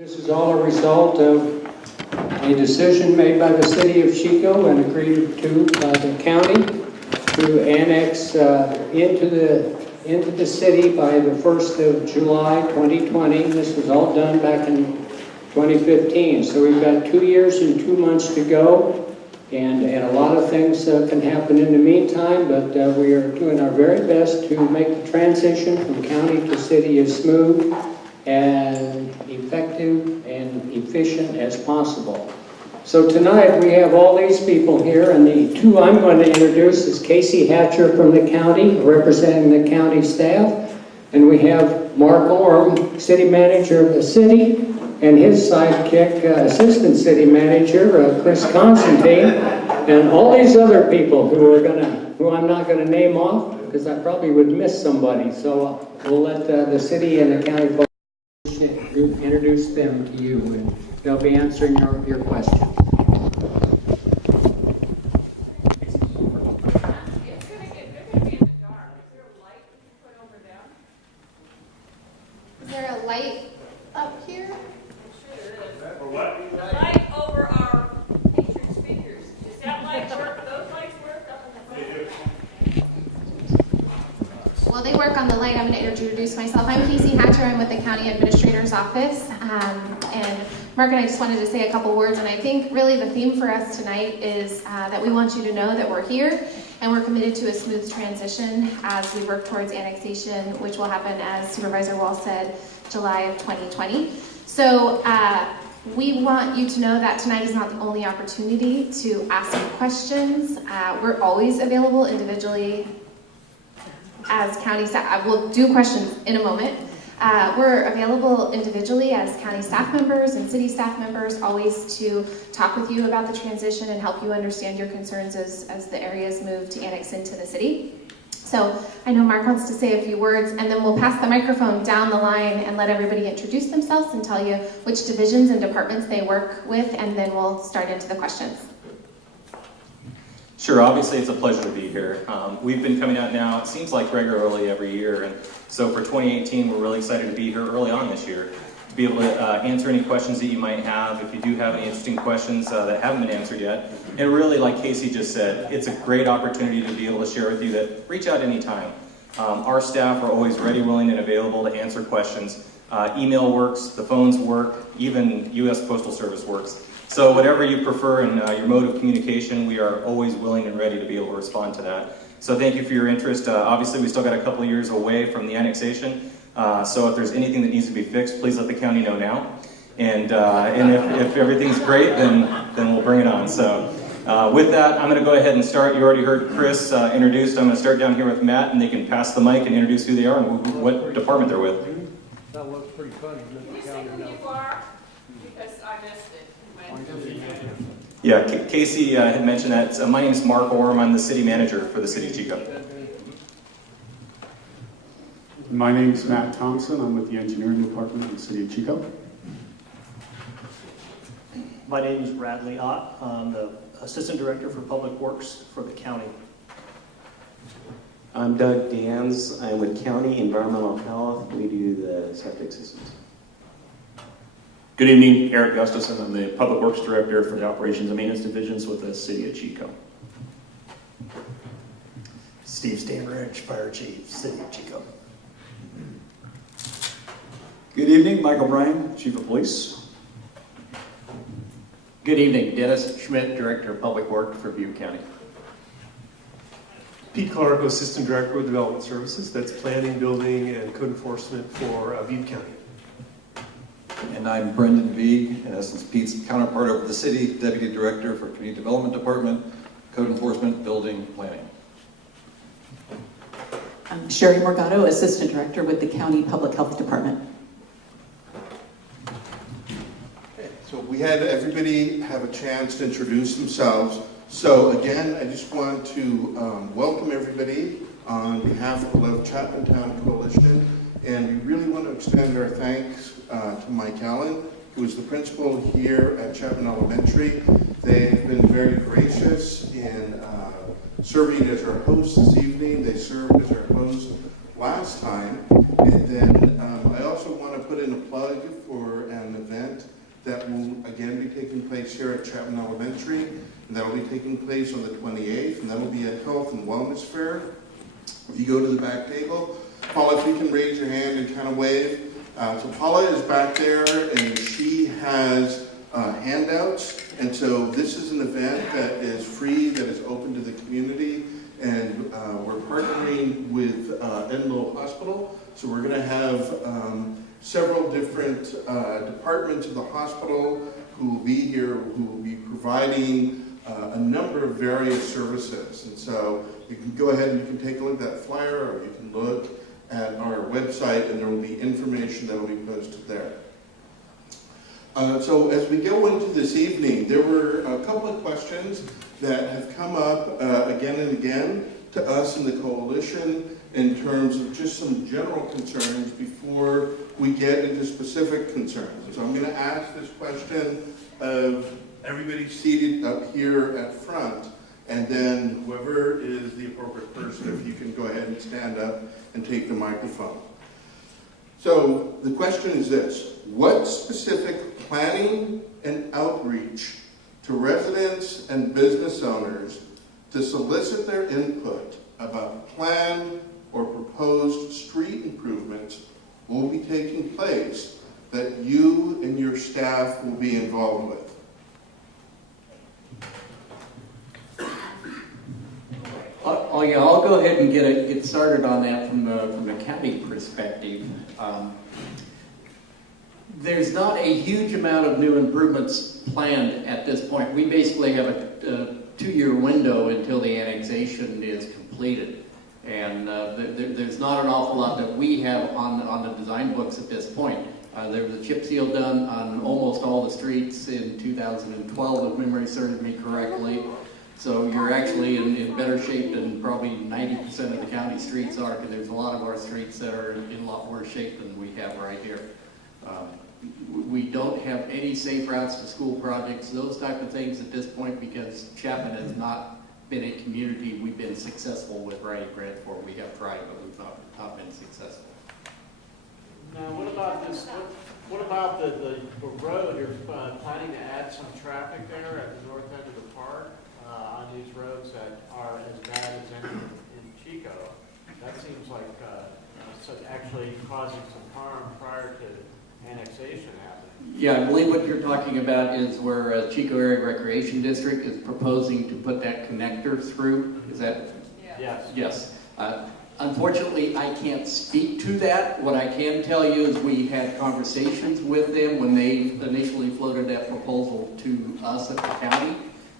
This is all a result of a decision made by the city of Chico and agreed to by the county to annex into the city by the 1st of July 2020. This was all done back in 2015. So we've got 2 years and 2 months to go. And a lot of things can happen in the meantime, but we are doing our very best to make the transition from county to city as smooth and effective and efficient as possible. So tonight we have all these people here, and the two I'm going to introduce is Casey Hatcher from the county, representing the county staff, and we have Mark Orm, city manager of the city, and his sidekick, assistant city manager, Chris Constantine, and all these other people who I'm not gonna name off, because I probably would miss somebody. So we'll let the city and the county folks introduce them to you, and they'll be answering your questions. Is there a light up here? The light over our featured speakers. Does that light work? Those lights work? Well, they work on the light. I'm going to introduce myself. I'm Casey Hatcher. I'm with the County Administrator's Office. And Mark and I just wanted to say a couple words. And I think really the theme for us tonight is that we want you to know that we're here and we're committed to a smooth transition as we work towards annexation, which will happen, as Supervisor Wall said, July of 2020. So we want you to know that tonight is not the only opportunity to ask questions. We're always available individually as county staff. We'll do questions in a moment. We're available individually as county staff members and city staff members, always to talk with you about the transition and help you understand your concerns as the areas move to annex into the city. So I know Mark wants to say a few words, and then we'll pass the microphone down the line and let everybody introduce themselves and tell you which divisions and departments they work with, and then we'll start into the questions. Sure, obviously it's a pleasure to be here. We've been coming out now, it seems like regularly every year, and so for 2018 we're really excited to be here early on this year to be able to answer any questions that you might have. If you do have any interesting questions that haven't been answered yet, and really, like Casey just said, it's a great opportunity to be able to share with you that reach out anytime. Our staff are always ready, willing, and available to answer questions. Email works, the phones work, even U.S. Postal Service works. So whatever you prefer in your mode of communication, we are always willing and ready to be able to respond to that. So thank you for your interest. Obviously, we still got a couple of years away from the annexation. So if there's anything that needs to be fixed, please let the county know now. And if everything's great, then we'll bring it on. So with that, I'm going to go ahead and start. You already heard Chris introduced. I'm going to start down here with Matt, and they can pass the mic and introduce who they are and what department they're with. That was pretty funny. Can you say who you are? Because I missed it. Yeah, Casey had mentioned that. My name is Mark Orm. I'm the city manager for the city of Chico. My name is Matt Thompson. I'm with the engineering department in the city of Chico. My name is Bradley Ott. I'm the assistant director for public works for the county. I'm Doug Dans. I'm with County Environmental Health. We do the septic systems. Good evening, Eric Gustafson. I'm the Public Works Director for the Operations and Maintenance Divisions with the City of Chico. Steve Stanbridge, Fire Chief, City of Chico. Good evening, Michael Bryan, Chief of Police. Good evening, Dennis Schmidt, Director of Public Works for Butte County. Pete Clark, Assistant Director of Development Services. That's planning, building, and code enforcement for Butte County. And I'm Brendan Vieg, in essence Pete's counterpart over the city, Deputy Director for Community Development Department, Code Enforcement, Building, Planning. I'm Sherry Morgado, Assistant Director with the County Public Health Department. Okay, so we had everybody have a chance to introduce themselves. So again, I just want to welcome everybody on behalf of the Love Chapman Town Coalition. And we really want to extend our thanks to Mike Allen, who is the principal here at Chapman Elementary. They have been very gracious in serving as our host this evening. They served as our host last time. And then I also want to put in a plug for an event that will again be taking place here at Chapman Elementary, and that will be taking place on the 28th, and that will be a health and wellness fair. If you go to the back table, Paula, if you can raise your hand and kind of wave. So Paula is back there, and she has handouts, and so this is an event that is free, that is open to the community, and we're partnering with Enloe Hospital, so we're going to have several different departments of the hospital who will be here, who will be providing a number of various services. And so you can go ahead and you can take a look at that flyer, or you can look at our website, and there will be information that will be posted there. So as we go into this evening, there were a couple of questions that have come up again and again to us in the coalition in terms of just some general concerns before we get into specific concerns. So I'm going to ask this question of everybody seated up here at front, and then whoever is the appropriate person, if you can go ahead and stand up and take the microphone. So the question is this: what specific planning and outreach to residents and business owners to solicit their input about planned or proposed street improvements will be taking place that you and your staff will be involved with? I'll go ahead and get started on that from the county perspective. There's not a huge amount of new improvements planned at this point. We basically have a 2-year window until the annexation is completed. And there's not an awful lot that we have on the design books at this point. There was a chip seal done on almost all the streets in 2012, if memory serves me correctly. So you're actually in better shape than probably 90% of the county streets are, because there's a lot of our streets that are in a lot worse shape than we have right here. We don't have any safe routes to school projects, those type of things at this point, because Chapman has not been a community we've been successful with writing grant for. We have tried, but we've not been successful. Now, what about this? What about the road? You're planning to add some traffic there at the north end of the park on these roads that are as bad as any in Chico. That seems like actually causing some harm prior to annexation happening. Yeah, I believe what you're talking about is where Chico Area Recreation District is proposing to put that connector through. Is that? Yes. Yes. Unfortunately, I can't speak to that. What I can tell you is we had conversations with them when they initially floated that proposal to us at the county,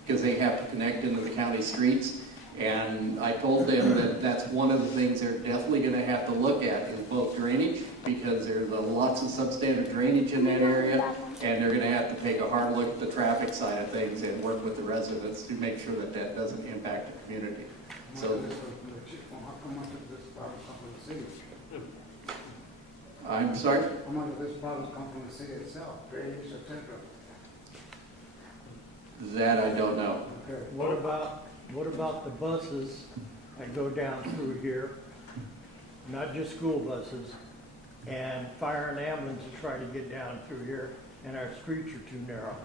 because they have to connect into the county streets. And I told them that that's one of the things they're definitely going to have to look at, is both drainage, because there's lots of substandard drainage in that area, and they're going to have to take a hard look at the traffic side of things and work with the residents to make sure that that doesn't impact the community. So, I'm sorry? How much of this problem comes from the city itself, drainage, etc.? That I don't know. Okay. What about the buses that go down through here, not just school buses, and fire and ambulance to try to get down through here, and our streets are too narrow?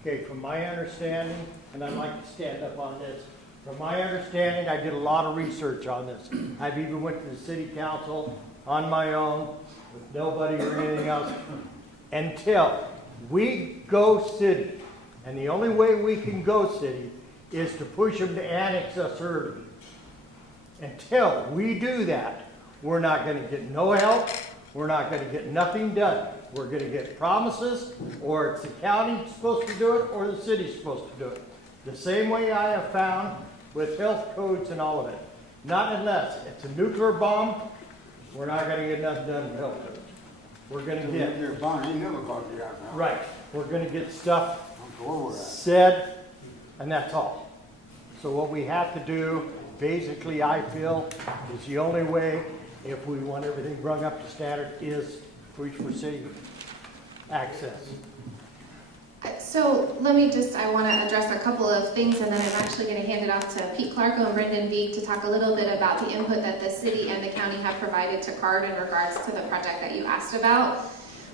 Okay, from my understanding, and I'd like to stand up on this, from my understanding, I did a lot of research on this. I've even went to the city council on my own, with nobody or anything else, until we go city. And the only way we can go city is to push them to annex us early. Until we do that, we're not going to get no help. We're not going to get nothing done. We're going to get promises, or it's the county supposed to do it, or the city's supposed to do it. The same way I have found with health codes and all of it. Not unless it's a nuclear bomb, we're not going to get nothing done with health codes. We're going to get... Nuclear bomb, ain't never going to be out now. Right. We're going to get stuff said, and that's all. So what we have to do, basically, I feel, is the only way, if we want everything brought up to standard, is push for city access. So let me I want to address a couple of things, and then I'm actually going to hand it off to Pete Clarko and Brendan Veek to talk a little bit about the input that the city and the county have provided to CARD in regards to the project that you asked about.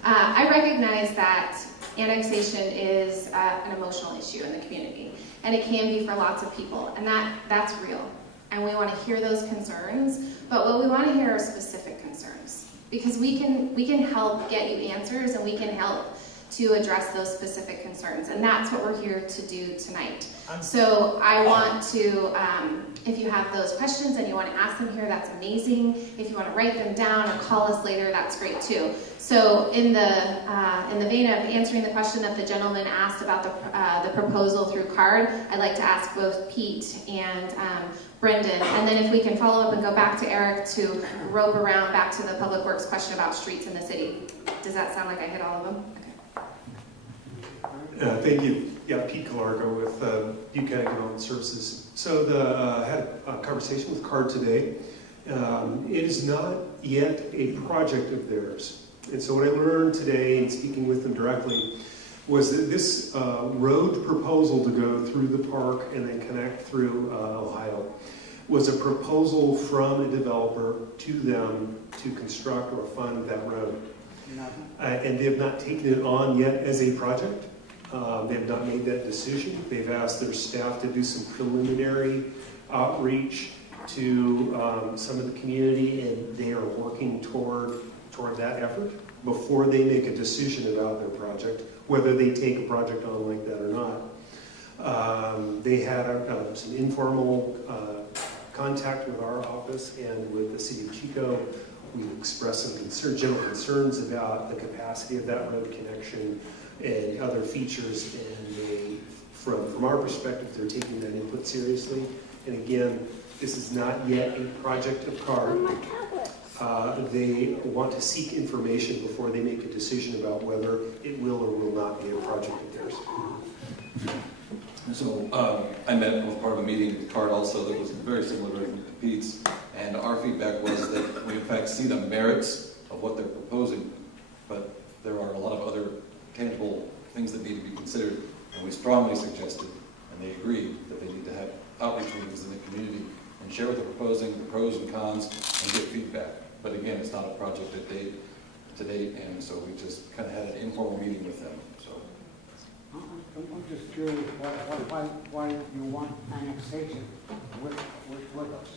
I recognize that annexation is an emotional issue in the community, and it can be for lots of people, and that's real. And we want to hear those concerns, but what we want to hear are specific concerns, because we can help get you answers, and we can help to address those specific concerns, and that's what we're here to do tonight. So I want to, if you have those questions and you want to ask them here, that's amazing. If you want to write them down or call us later, that's great too. So in the vein of answering the question that the gentleman asked about the proposal through card, I'd like to ask both Pete and Brendan, and then if we can follow up and go back to Eric to rope around back to the Public Works question about streets in the city. Does that sound like I hit all of them? Thank you. Yeah, Pete Calargo with Butte County Development Services. So had a conversation with CARD today. It is not yet a project of theirs. And so what I learned today in speaking with them directly was that this road proposal to go through the park and then connect through Ohio was a proposal from a developer to them to construct or fund that road. And they have not taken it on yet as a project. They have not made that decision. They've asked their staff to do some preliminary outreach to some of the community, and they are working toward that effort before they make a decision about their project, whether they take a project on like that or not. They had some informal contact with our office and with the city of Chico. We expressed some general concerns about the capacity of that road connection and other features, and they, from our perspective, they're taking that input seriously. And again, this is not yet a project of CARD. They want to seek information before they make a decision about whether it will or will not be a project of theirs. So I met with part of a meeting with CARD also that was very similar to Pete's, and our feedback was that we in fact see the merits of what they're proposing, but there are a lot of other tangible things that need to be considered, and we strongly suggested, and they agreed, that they need to have outreach meetings in the community and share what they're proposing, the pros and cons, and get feedback. But again, it's not a project to date, and so we just kind of had an informal meeting with them. So I'm just curious why you want annexation with us.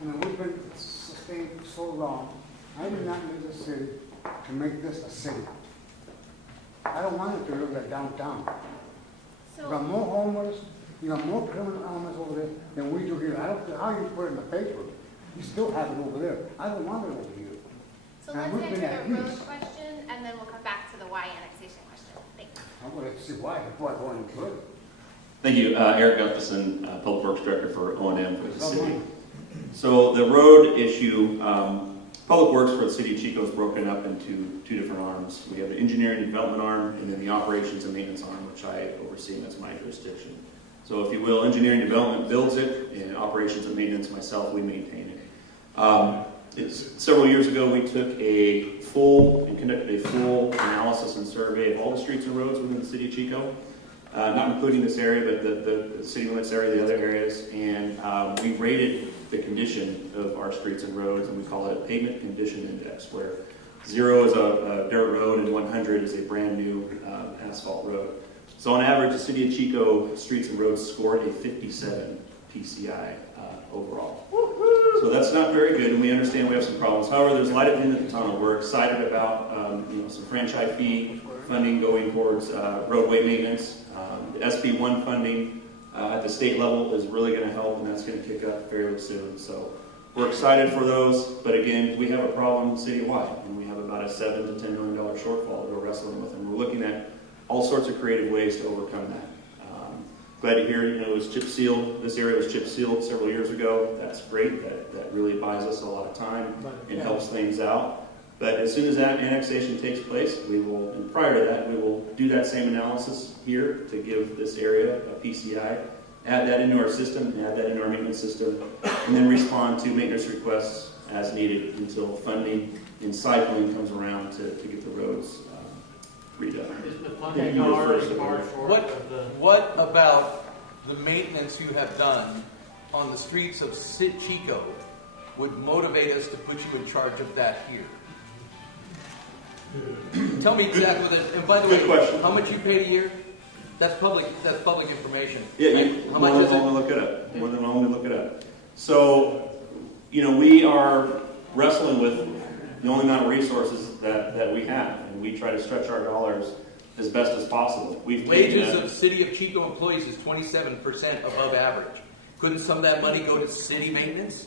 I mean, we've been sustained so long. I did not leave the city to make this a city. I don't want it to look like downtown. You got more homeless, you got more criminal elements over there than we do here. I don't care how you put it in the paper. You still have it over there. I don't want it over here. So let's answer the road question, and then we'll come back to the why annexation question. Thank you. I'm going to see why before I go any further. Thank you. Eric Gustafson, Public Works Director for O&M for the city. So the road issue, Public Works for the city of Chico is broken up into two different arms. We have the engineering and development arm, and then the operations and maintenance arm, which I oversee, and that's my jurisdiction. So if you will, engineering and development builds it, and operations and maintenance, myself, we maintain it. Several years ago, we took conducted a full analysis and survey of all the streets and roads within the city of Chico, not including this area, but the city limits area, the other areas, and we rated the condition of our streets and roads, and we call it a pavement condition index, where 0 is a dirt road and 100 is a brand new asphalt road. So on average, the city of Chico streets and roads scored a 57 PCI overall. So that's not very good, and we understand we have some problems. However, there's light at the end of the tunnel. We're excited about some franchise fee funding going towards roadway maintenance. The SB1 funding at the state level is really going to help, and that's going to kick up fairly soon. So we're excited for those, but again, we have a problem citywide, and we have about a $7 to $10 million shortfall that we're wrestling with, and we're looking at all sorts of creative ways to overcome that. Glad to hear, it was chip sealed. This area was chip sealed several years ago. That's great. That really buys us a lot of time and helps things out. But as soon as that annexation takes place, we will, and prior to that, we will do that same analysis here to give this area a PCI, add that into our system, add that into our maintenance system, and then respond to maintenance requests as needed until funding and cycling comes around to get the roads redone. Is the funding far short of the... What about the maintenance you have done on the streets of Chico would motivate us to put you in charge of that here? Tell me exactly what it, and by the Good way, question. how much you paid a year? That's public information. Yeah, Right? you, How more much than is welcome it? to look it up. More than welcome to look it up. So, we are wrestling with the only amount of resources that we have, and we try to stretch our dollars as best as possible. Wages of City of Chico employees is 27% above average. Couldn't some of that money go to city maintenance?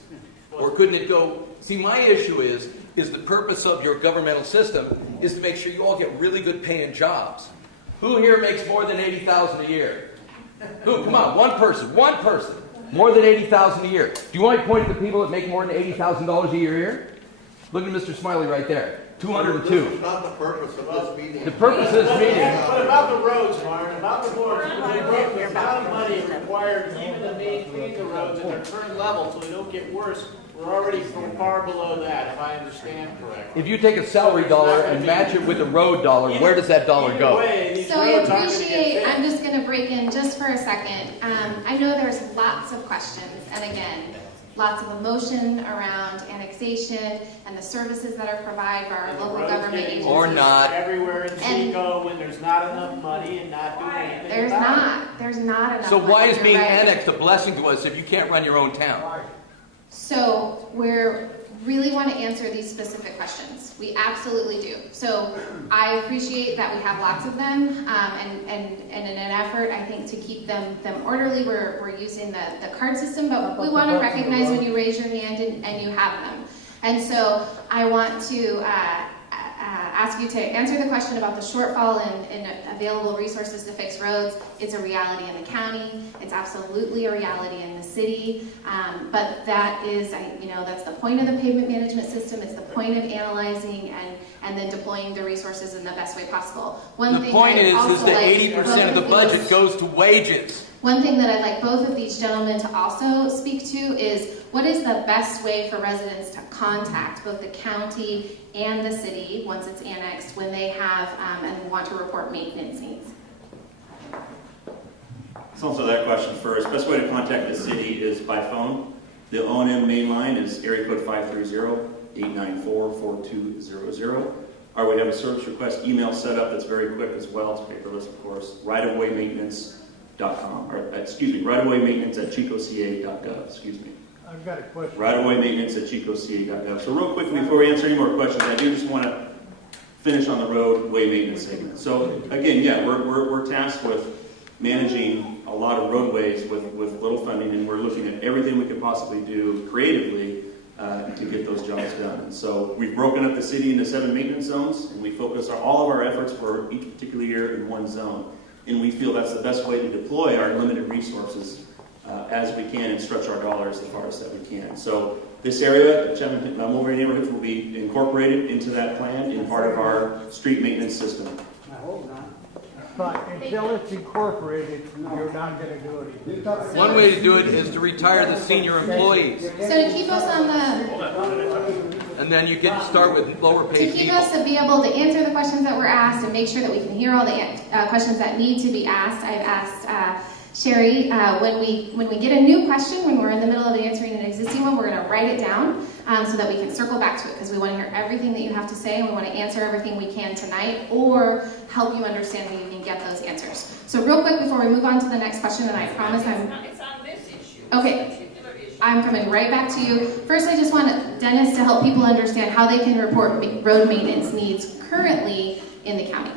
Or couldn't it go... See, my issue is the purpose of your governmental system is to make sure you all get really good paying jobs. Who here makes more than $80,000 a year? Who? Come on, one person. More than $80,000 a year. Do you want to point at the people that make more than $80,000 a year here? Look at Mr. Smiley right there. 202. This is not the purpose of this meeting. The purpose of this meeting. But about the roads, Martin, about the boards, the amount of money required even to maintain the roads at their current level so they don't get worse, we're already far below that, if I understand correctly. If you take a salary dollar and match it with a road dollar, where does that dollar go? So I appreciate, I'm just going to break in just for a second. I know there's lots of questions, and again, lots of emotion around annexation and the services that are provided by our local government agencies. Or not. Everywhere in Chico when there's not enough money and not doing anything There's about not. There's not enough So money, why is you're being right. annexed a blessing to us if you can't run your own town? So we really want to answer these specific questions. We absolutely do. So I appreciate that we have lots of them, and in an effort, I think, to keep them orderly, we're using the card system, but we want to recognize when you raise your hand and you have them. And so I want to ask you to answer the question about the shortfall in available resources to fix roads. It's a reality in the county. It's absolutely a reality in the city. But that is, that's the point of the pavement management system. It's the point of analyzing and then deploying the resources in the best way possible. The point is that 80% of the budget goes to wages. One thing that I'd like both of these gentlemen to also speak to is what is the best way for residents to contact both the county and the city once it's annexed when they have and want to report maintenance needs? Let's answer that question first. Best way to contact the city is by phone. The O&M main line is area code 530-894-4200. Or we have a service request email set up that's very quick as well. It's paperless, of course. rightofwaymaintenance.com, or rightofwaymaintenance@chicoca.gov. Excuse me. I've got a question. rightofwaymaintenance@chicoca.gov. So real quickly before we answer any more questions, I do just want to finish on the roadway maintenance segment. So again, yeah, we're tasked with managing a lot of roadways with little funding, and we're looking at everything we could possibly do creatively to get those jobs done. And so we've broken up the city into 7 maintenance zones, and we focus all of our efforts for each particular year in one zone. And we feel that's the best way to deploy our limited resources as we can and stretch our dollars the farthest that we can. So this area, Chapman Mulberry neighborhoods, will be incorporated into that plan in part of our street maintenance system. I hope not. But until it's incorporated, you're not going to do anything. One way to do it is to retire the senior employees. So to keep us on the... And then you get to start with lower To paid keep people. us to be able to answer the questions that were asked and make sure that we can hear all the questions that need to be asked, I've asked Sherry, when we get a new question, when we're in the middle of answering an existing one, we're going to write it down so that we can circle back to it, because we want to hear everything that you have to say, and we want to answer everything we can tonight, or help you understand how you can get those answers. So real quick before we move on to the next question, and I promise It's on this issue. Okay. I'm coming right back to you. First, I just want Dennis to help people understand how they can report road maintenance needs currently in the county.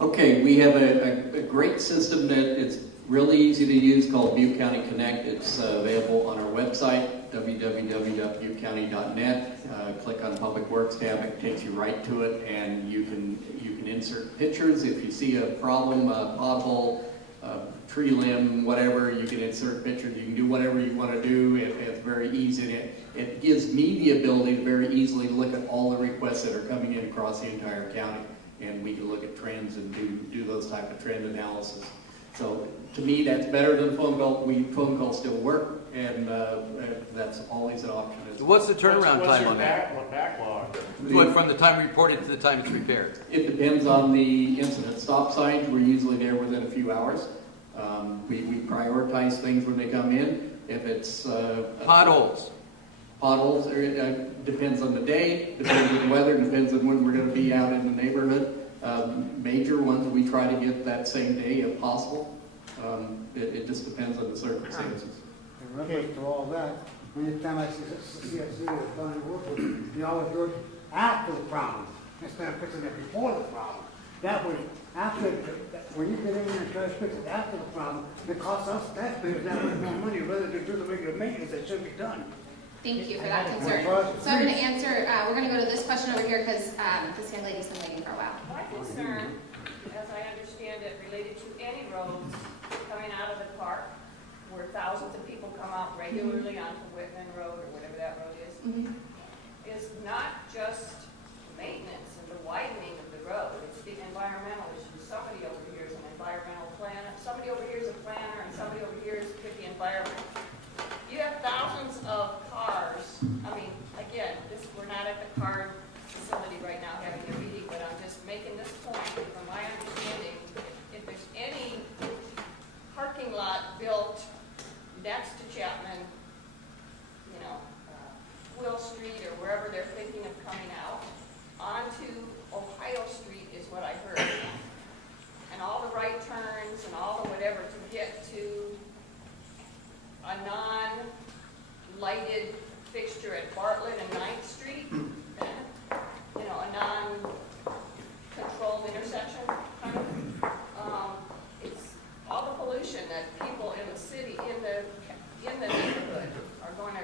Okay, we have a great system that it's really easy to use called Butte County Connect. It's available on our website, www.buttecounty.net. Click on Public Works tab, it takes you right to it, and you can insert pictures. If you see a problem, a pothole, tree limb, whatever, you can insert pictures. You can do whatever you want to do. It's very easy. It gives me the ability to very easily look at all the requests that are coming in across the entire county, and we can look at trends and do those type of trend analysis. So to me, that's better than phone call. Phone calls still work, and that's always an option. What's the turnaround time on that? What backlog? What, from the time reported to the time it's repaired? It depends on the incident. Stop signs, we're usually there within a few hours. We prioritize things when they come in. If it's potholes. potholes, it depends on the day, depends on the weather, depends on when we're gonna be out in the neighborhood. Major ones, we try to get that same day if possible. It just depends on the circumstances. In reference to all that, anytime I see a city that's done work with it, they always do it after the problem, instead of fixing it before the problem. That way, when you get in there and try to fix it after the problem, it costs us taxpayers that much more money rather than do the regular maintenance that should be done. Thank you for that concern. So I'm going to answer, we're going to go to this question over here because this young lady's been waiting for a while. My concern, as I understand it, related to any roads coming out of the park, where thousands of people come out regularly onto Whitman Road, or whatever that road is not just maintenance and the widening of the road, it's the environmental issue. Somebody over here is an environmental planner, somebody over here is a planner, and somebody over here is with the environment. You have thousands of cars. I mean, again, we're not at the car facility right now having a meeting, but I'm just making this point. From my understanding, if there's any parking lot built next to Chapman, Will Street or wherever they're thinking of coming out, onto Ohio Street is what I heard. And all the right turns and all the whatever to get to a non-lighted fixture at Bartlett and 9th Street, a non-controlled intersection. It's all the pollution that people in the city, in the neighborhood, are going to,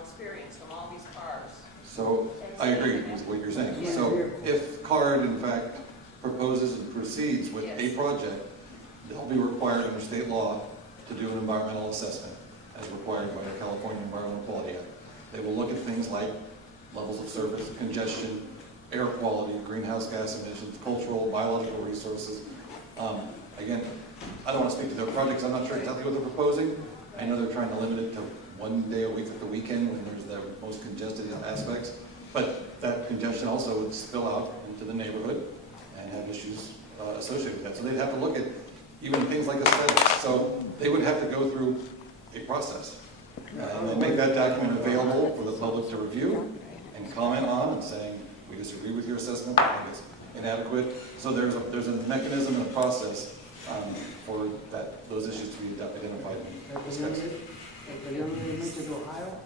experience from all these cars. So I agree with what you're saying. So if CARD in fact proposes and proceeds with a project, they'll be required under state law to do an environmental assessment as required by the California Environmental Quality Act. They will look at things like levels of service, congestion, air quality, greenhouse gas emissions, cultural, biological resources. Again, I don't want to speak to their projects. I'm not sure exactly what they're proposing. I know they're trying to limit it to one day a week at the weekend when there's the most congested aspects. But that congestion also would spill out into the neighborhood and have issues associated with that. So they'd have to look at even things like aesthetics. So they would have to go through a process. And make that document available for the public to review and comment on and saying, we disagree with your assessment, I think it's inadequate. So there's a mechanism and a process for those issues to be identified and discussed. The young lady mentioned Ohio,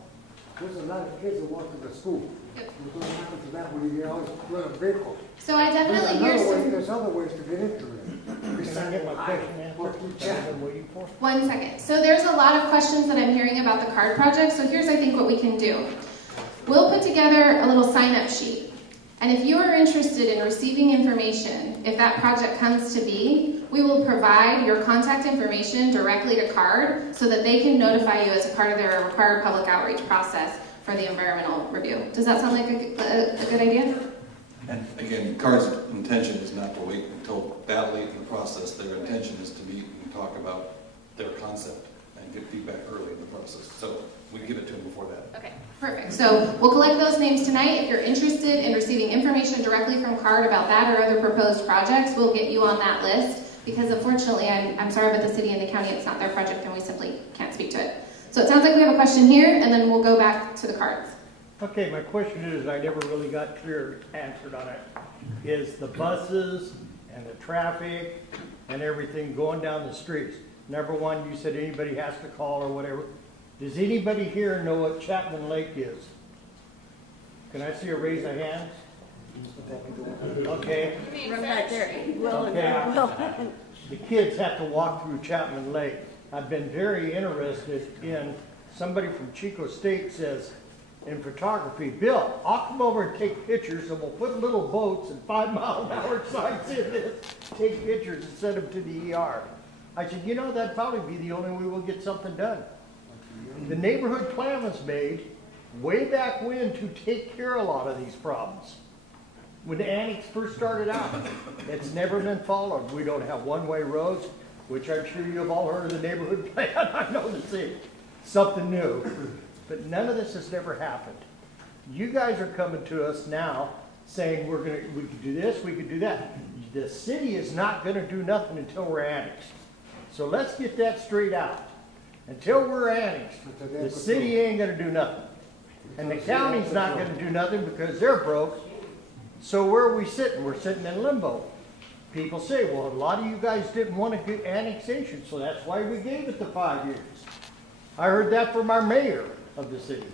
there's a lot of kids that walk to the school. What's going to happen to that when you get all this little vehicles? So I definitely hear some... There's other ways to get into it. Can I get my question answered? One second. So there's a lot of questions that I'm hearing about the CARD project. So here's, I think, what we can do. We'll put together a little sign-up sheet. And if you are interested in receiving information, if that project comes to be, we will provide your contact information directly to CARD so that they can notify you as a part of their required public outreach process for the environmental review. Does that sound like a good idea? And again, CARD's intention is not to wait until that late in the process. Their intention is to meet and talk about their concept and get feedback early in the process. So we give it to them before that. Okay, perfect. So we'll collect those names tonight. If you're interested in receiving information directly from CARD about that or other proposed projects, we'll get you on that list because unfortunately, I'm sorry, but the city and the county, it's not their project and we simply can't speak to it. So it sounds like we have a question here and then we'll go back to the cards. Okay, my question is, I never really got clear answered on it, is the buses and the traffic and everything going down the streets. Number one, you said anybody has to call or whatever. Does anybody here know what Chapman Lake is? Can I see a raise of hands? Okay. Run back there. Okay. The kids have to walk through Chapman Lake. I've been very interested in, somebody from Chico State says, in photography, Bill, I'll come over and take pictures and we'll put little boats and 5-mile-an-hour signs in this, take pictures and send them to the ER. I said, that'd probably be the only way we'll get something done. The neighborhood plan was made way back when to take care of a lot of these problems. When the annex first started out, it's never been followed. We don't have one-way roads, which I'm sure you've all heard of the neighborhood plan. I know it's something new. But none of this has ever happened. You guys are coming to us now saying we could do this, we could do that. The city is not going to do nothing until we're annexed. So let's get that straight out. Until we're annexed, the city ain't going to do nothing. And the county's not gonna do nothing because they're broke. So where are we sitting? We're sitting in limbo. People say, well, a lot of you guys didn't want to get annexation, so that's why we gave it the 5 years. I heard that from our mayor of the city.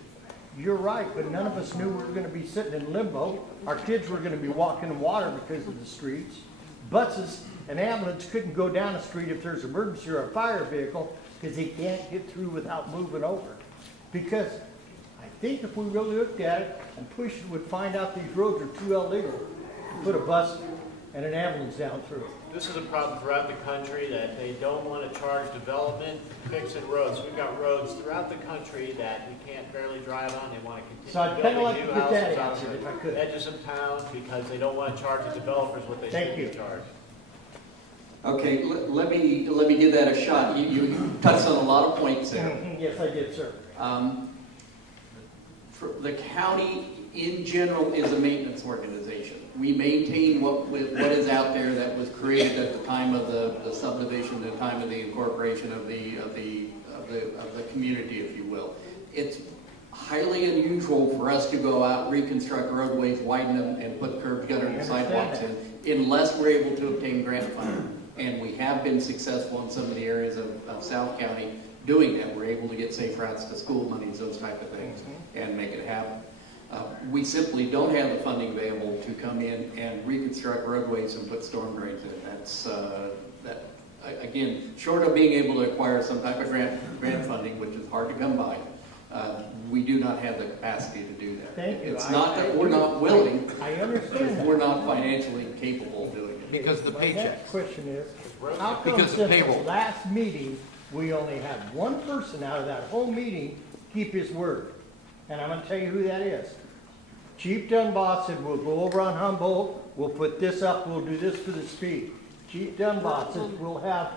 You're right, but none of us knew we were gonna be sitting in limbo. Our kids were gonna be walking in water because of the streets. Buses and ambulance couldn't go down the street if there's an emergency or a fire vehicle because they can't get through without moving over. Because I think if we really looked at it and pushed it, we'd find out these roads are too illegal to put a bus and an ambulance down through. This is a problem throughout the country, that they don't want to charge development fixing roads. We've got roads throughout the country that we can't barely drive on. They want to So I'd continue kinda like building to new get that houses answered, on if I the could. edges of town because they don't want to charge the developers what they Thank should you. be charged. Okay, let me give that a shot. You touched on a lot of points there. Yes, I did, sir. For the county in general is a maintenance organization. We maintain what is out there that was created at the time of the subdivision, the time of the incorporation of the community, if you will. It's highly unusual for us to go out, reconstruct roadways, widen them, and put curb gutter and sidewalks in, unless we're able to obtain grant funding. And we have been successful in some of the areas of South County doing that. We're able to get safe routes to school monies, those type of things, and make it happen. We simply don't have the funding available to come in and reconstruct roadways and put storm drains in. That's again, short of being able to acquire some type of grant funding, which is hard to come by. We do not have the capacity to do that. Thank you. It's not that we're not willing. I understand that. We're not financially capable of doing it. Because the My paychecks. next question is, how come Because of since payroll. the last meeting, we only had one person out of that whole meeting keep his word? And I'm gonna tell you who that is. Chief Dunbar said, we'll go over on Humboldt, we'll put this up, we'll do this for the speed. Chief Dunbar said, we'll have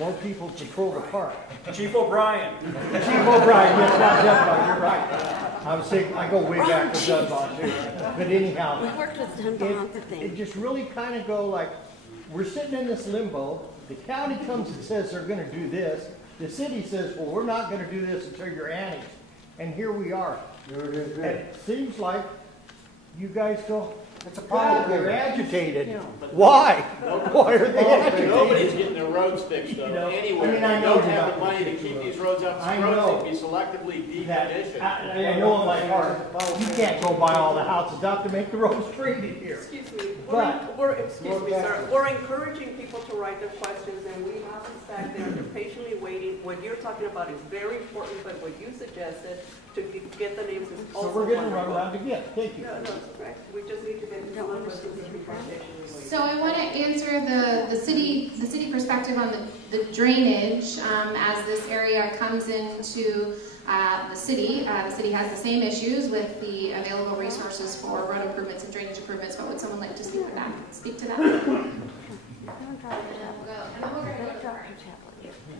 more people patrol the park. Chief O'Brien. Chief O'Brien, yes, not Dunbar, you're right. I was thinking, I go way back to Dunbar too. But anyhow, We worked with Dunbar for it things. just really kind of go like, we're sitting in this limbo, the county comes and says they're gonna do this, the city says, well, we're not gonna do this until you're annexed, and here we are. And it seems like you guys go, It's a God, problem. they're agitated. Why? Why are they agitated? Nobody's getting their roads fixed though, You know, anywhere. I mean, I They know don't you're have not the money to gonna keep do these roads up. I These roads know. need to be selectively That- deconditioned. I know in my heart, you can't go buy all the houses out to make the roads straight in here. Excuse me, But- excuse me, sir, we're encouraging people to write their questions, and we haven't sat there, they're patiently waiting. What you're talking about is very important, but what you suggested, to get the names is So also we're getting wonderful. run around again. Thank you. No, that's correct. We just need to get into the questions and be patiently waiting. So I want to answer the city perspective on the drainage as this area comes into the city. The city has the same issues with the available resources for road improvements and drainage improvements, but would someone like to speak to that?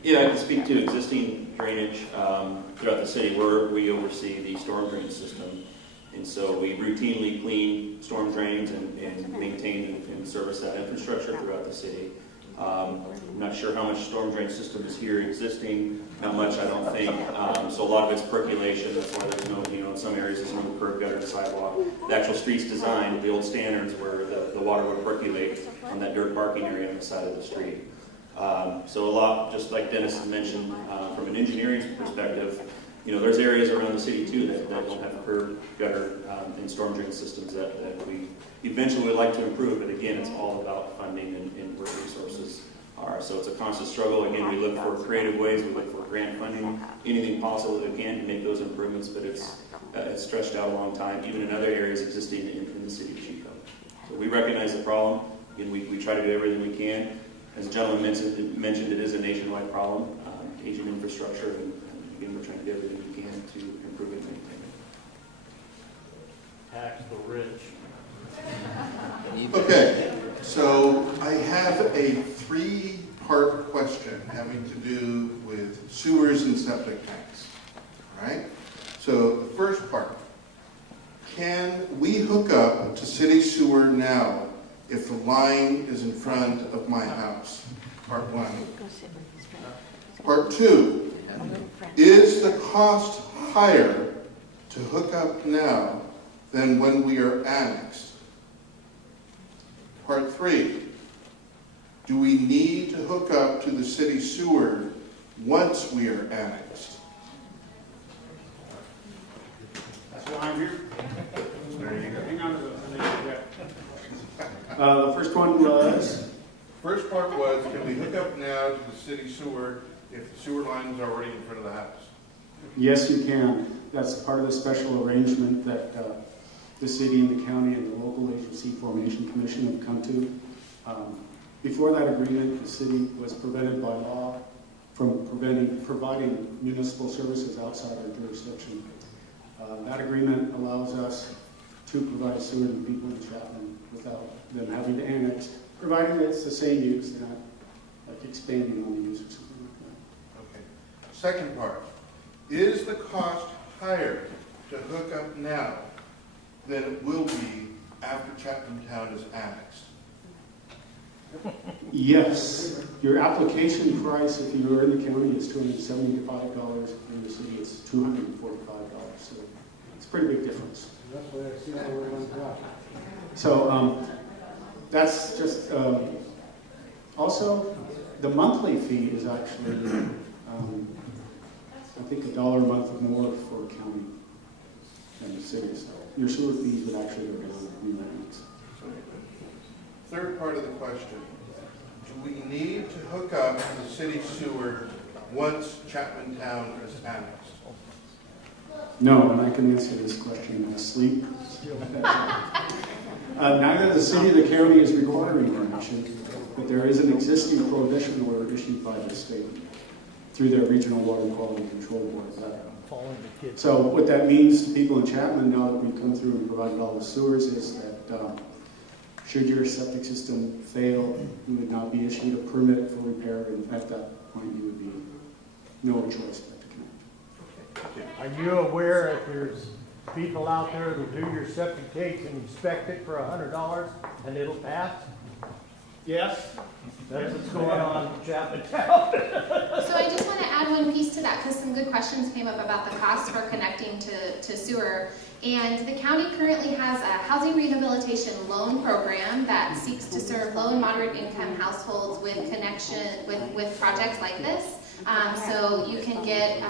Yeah, I can speak to existing drainage throughout the city where we oversee the storm drain system. And so we routinely clean storm drains and maintain and service that infrastructure throughout the city. I'm not sure how much storm drain system is here existing, not much I don't think. So a lot of it's percolation, that's why there's no, in some areas there's no curb gutter and sidewalk. The actual street's designed, the old standards where the water would percolate on that dirt parking area on the side of the street. So a lot, just like Dennis has mentioned, from an engineering perspective, there's areas around the city too that don't have curb, gutter, and storm drain systems that we eventually would like to improve. But again, it's all about funding and where resources are. So it's a constant struggle. Again, we look for creative ways. We look for grant funding, anything possible that we can to make those improvements. But it's stretched out a long time, even in other areas existing in the city of Chico. So we recognize the problem, and we try to do everything we can. As the gentleman mentioned, it is a nationwide problem, aging infrastructure, and again, we're trying to do everything we can to improve it and maintain it. Tax the rich. Okay, so I have a three-part question having to do with sewers and septic tanks. All right? So the first part, can we hook up to city sewer now if the line is in front of my house? Part one. Part two, is the cost higher to to hook up now than when we are annexed? Part 3, do we need to hook up to the city sewer once we are annexed? That's why I'm here. There you go. Hang on to those. The first one was? First part was, can we hook up now to the city sewer if the sewer line is already in front of the house? Yes, you can. That's part of the special arrangement that the city and the county and the local agency formation commission have come to. Before that agreement, the city was prevented by law from providing municipal services outside our jurisdiction. That agreement allows us to provide sewer to people in Chapman without them having to annex, providing that it's the same use, they're not like expanding on the use or something like that. Okay. Second part, is the cost higher to hook up now than it will be after Chapman Town is annexed? Yes. Your application price, if you are in the county, is $275. In the city, it's $245. So it's a pretty big difference. That's what I see how we're going to go. So that's just, also, the monthly fee is actually, I think $1 a month more for county than the city. So your sewer fees would actually go down in maintenance. Third part of the question, do we need to hook up to the city sewer once Chapman Town is annexed? No, and I can answer this question in my sleep. Neither the city nor the county is requiring connection, but there is an existing prohibition order issued by the state through their regional water quality control board. So what that means to people in Chapman, now that we've come through and provided all the sewers, is that should your septic system fail, you would not be issued a permit for repair, and at that point you would be no choice but to connect. Are you aware if there's people out there that'll do your septic tank and inspect it for $100 and it'll pass? Yes? That's what's going on in Chapman Town. So I just want to add one piece to that because some good questions came up about the cost for connecting to sewer. And the county currently has a housing rehabilitation loan program that seeks to serve low and moderate income households with with projects like this. So you can get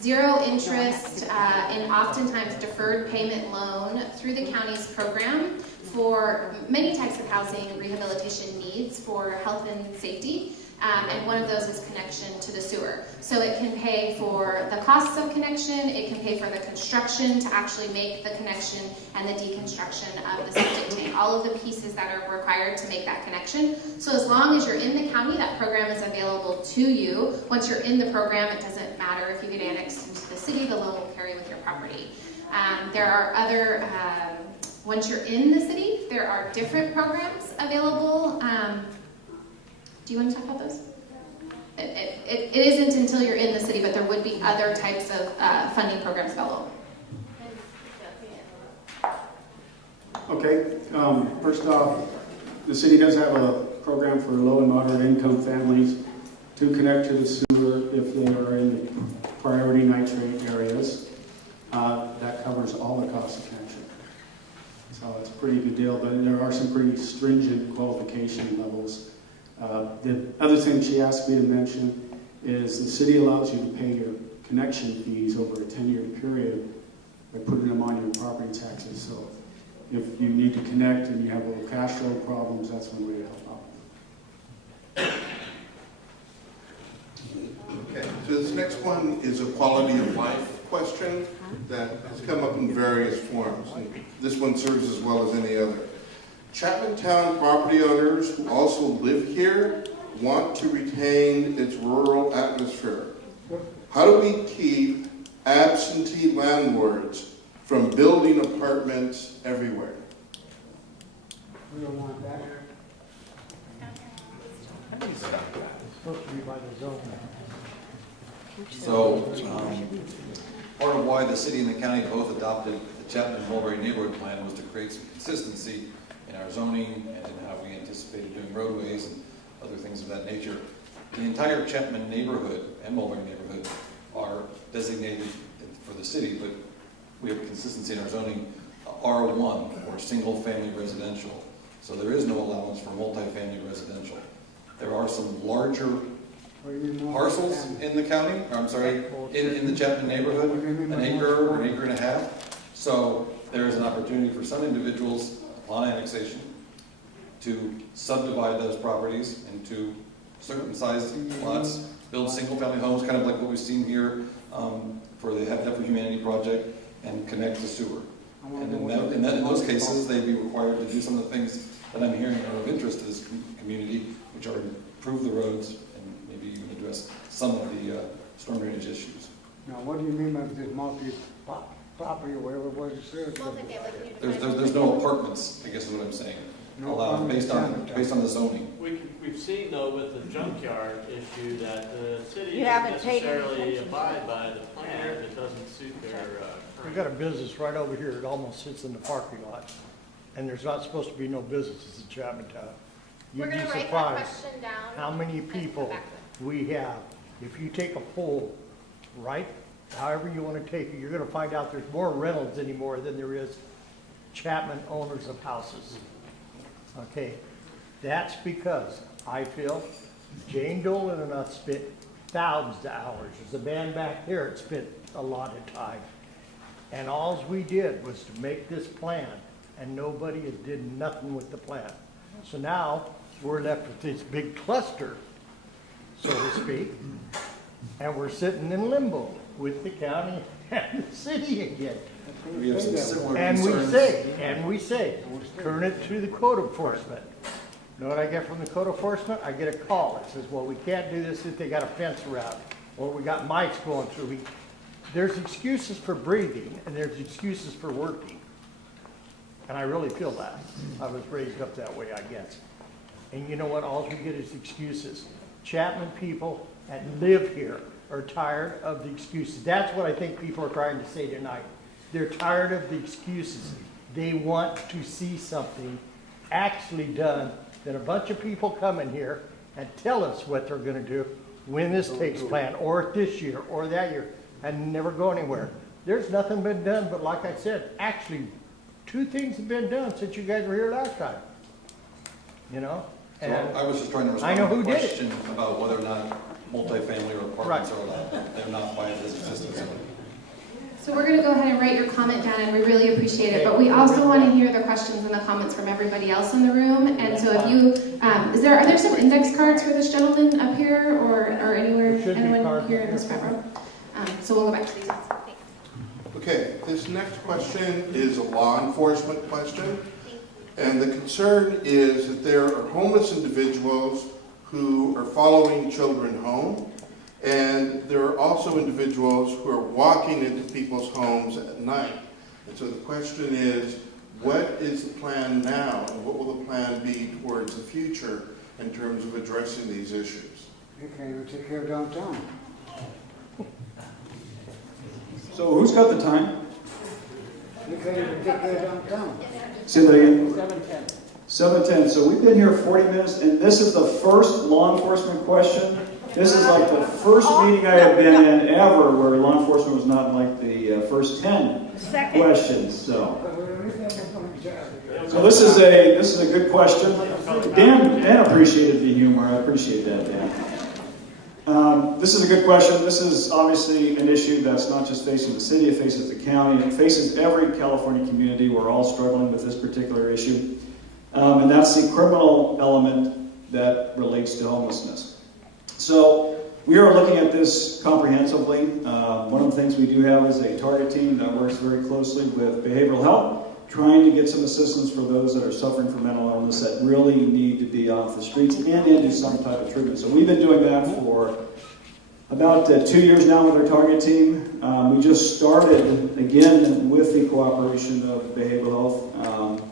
zero interest and oftentimes deferred payment loan through the county's program for many types of housing rehabilitation needs for health and safety. And one of those is connection to the sewer. So it can pay for the costs of connection, it can pay for the construction to actually make the connection and the deconstruction of the septic tank, all of the pieces that are required to make that connection. So as long as you're in the county, that program is available to you. Once you're in the program, it doesn't matter if you get annexed into the city, the loan will carry with your property. There are other, once you're in the city, there are different programs available. Do you want to talk about those? It isn't until you're in the city, but there would be other types of funding programs available. Okay, first off, the city does have a program for low and moderate income families to connect to the sewer if they are in the priority nitrate areas. That covers all the costs of connection. So it's a pretty good deal, but there are some pretty stringent qualification levels. The other thing she asked me to mention is the city allows you to pay your connection fees over a 10-year period by putting them on your property taxes. So if you need to connect and you have little cash flow problems, that's one way to help out. Okay, so this next one is a quality of life question that has come up in various forms. And this one serves as well as any other. Chapman Town property owners who also live here want to retain its rural atmosphere. How do we keep absentee landlords from building apartments everywhere? We don't want that. It's supposed to be by the zone. So, part of why the city and the county both adopted the Chapman-Mulberry Neighborhood Plan was to create some consistency in our zoning and in how we anticipated doing roadways and other things of that nature. The entire Chapman neighborhood and Mulberry neighborhood are designated for the city, but we have consistency in our zoning, R1 or single-family residential. So there is no allowance for multifamily residential. There are some larger parcels in the county, or I'm sorry, in the Chapman neighborhood, an acre or an acre and a half. So there is an opportunity for some individuals upon annexation to subdivide those properties into certain sized lots, build single-family homes, kind of like what we've seen here for the Habitat for Humanity project, and connect to sewer. And in those cases, they'd be required to do some of the things that I'm hearing are of interest to this community, which are improve the roads and maybe even address some of the storm drainage issues. Now, what do you mean by this multi-property or whatever it was you said? There's no apartments, I guess is what I'm saying, allowed based on the zoning. We've seen though with the junkyard issue that the city You doesn't haven't taken necessarily attention. abide by the plan if it doesn't suit their We got a business right over here that almost sits in the parking lot, and there's not supposed to be no businesses in Chapman Town. We're You'd gonna be write that surprised question down. how many and come people back to we have. If you take a poll, right, however you want to take it, you're gonna find out there's more rentals anymore than there is Chapman owners of houses. Okay, that's because I feel Jane Dolan and us spent thousands of hours. There's a man back there that spent a lot of time. And all we did was to make this plan, and nobody did nothing with the plan. So now we're left with this big cluster, so to speak, and we're sitting in limbo with the county and the city again. We have some similar And concerns. we say, turn it to the code enforcement. Know what I get from the code enforcement? I get a call that says, well, we can't do this if they got a fence around, or we got mics going through. There's excuses for breathing, and there's excuses for working. And I really feel that. I was raised up that way, I guess. And you know what? All we get is excuses. Chapman people that live here are tired of the excuses. That's what I think people are trying to say tonight. They're tired of the excuses. They want to see something actually done, that a bunch of people come in here and tell us what they're going to do when this takes place, or this year, or that year, and never go anywhere. There's nothing been done, but like I said, actually, 2 things have been done since you guys were here last time. You know? So And I was just trying to I respond know to who the did it. question about whether or not multifamily or apartments are allowed. They're not by this existing zoning. So we're going to go ahead and write your comment down, and we really appreciate it. But we also want to hear the questions and the comments from everybody else in the room. And so if you, are there some index cards for this gentleman up here, or anywhere, There should be anyone cards here up in this here. front row? So we'll go back to these. Thanks. Okay, this next question is a law enforcement question. And the concern is that there are homeless individuals who are following children home. And there are also individuals who are walking into people's homes at night. And so the question is, what is the plan now, and what will the plan be towards the future in terms of addressing these issues? You can't even take care of downtown. So who's got the time? You can't even take care of downtown. Say that again. 7:10. 7:10. So we've been here 40 minutes, and this is the first law enforcement question. This is like the first meeting I have been in ever where law enforcement was not in like the first 10 questions. So this is a good question. Dan appreciated the humor. I appreciate that, Dan. This is a good question. This is obviously an issue that's not just facing the city, it faces the county, it faces every California community. We're all struggling with this particular issue. And that's the criminal element that relates to homelessness. So we are looking at this comprehensively. One of the things we do have is a target team that works very closely with behavioral health, trying to get some assistance for those that are suffering from mental illness that really need to be off the streets and into some type of treatment. So we've been doing that for about 2 years now with our target team. We just started, again, with the cooperation of behavioral health,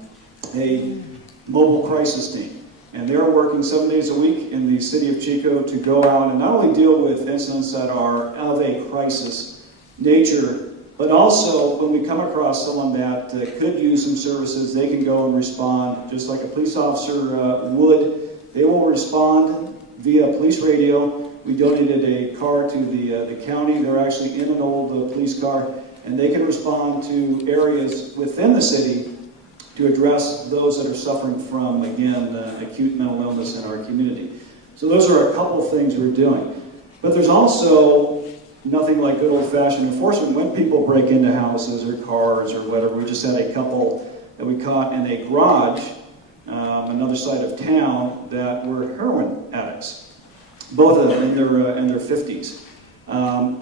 a mobile crisis team. And they're working 7 days a week in the city of Chico to go out and not only deal with incidents that are of a crisis nature, but also when we come across someone that could use some services, they can go and respond just like a police officer would. They will respond via police radio. We donated a car to the county. They're actually in an old police car, and they can respond to areas within the city to address those that are suffering from, again, acute mental illness in our community. So those are a couple of things we're doing. But there's also nothing like good old-fashioned enforcement when people break into houses or cars or whatever. We just had a couple that we caught in a garage, another side of town, that were heroin addicts, both of them in their 50s.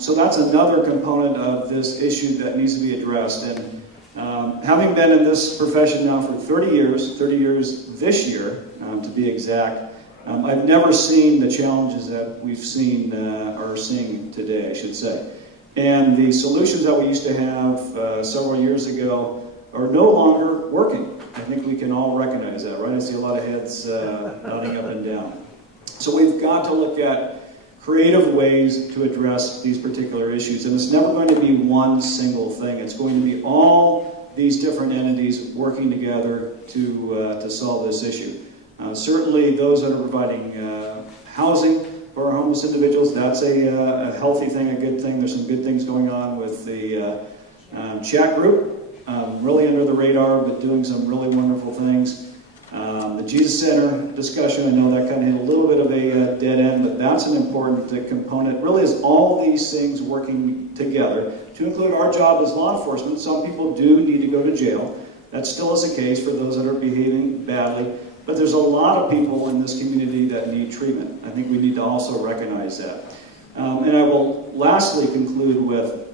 So that's another component of this issue that needs to be addressed. And having been in this profession now for 30 years this year, to be exact, I've never seen the challenges that we've seen, or are seeing today, I should say. And the solutions that we used to have several years ago are no longer working. I think we can all recognize that, right? I see a lot of heads nodding up and down. So we've got to look at creative ways to address these particular issues. And it's never going to be one single thing. It's going to be all these different entities working together to solve this issue. Certainly those that are providing housing for our homeless individuals, that's a healthy thing, a good thing. There's some good things going on with the chat group, really under the radar, but doing some really wonderful things. The Jesus Center discussion, I know that kind of hit a little bit of a dead end, but that's an important component. It really is all these things working together to include our job as law enforcement. Some people do need to go to jail. That still is the case for those that are behaving badly. But there's a lot of people in this community that need treatment. I think we need to also recognize that. And I will lastly conclude with,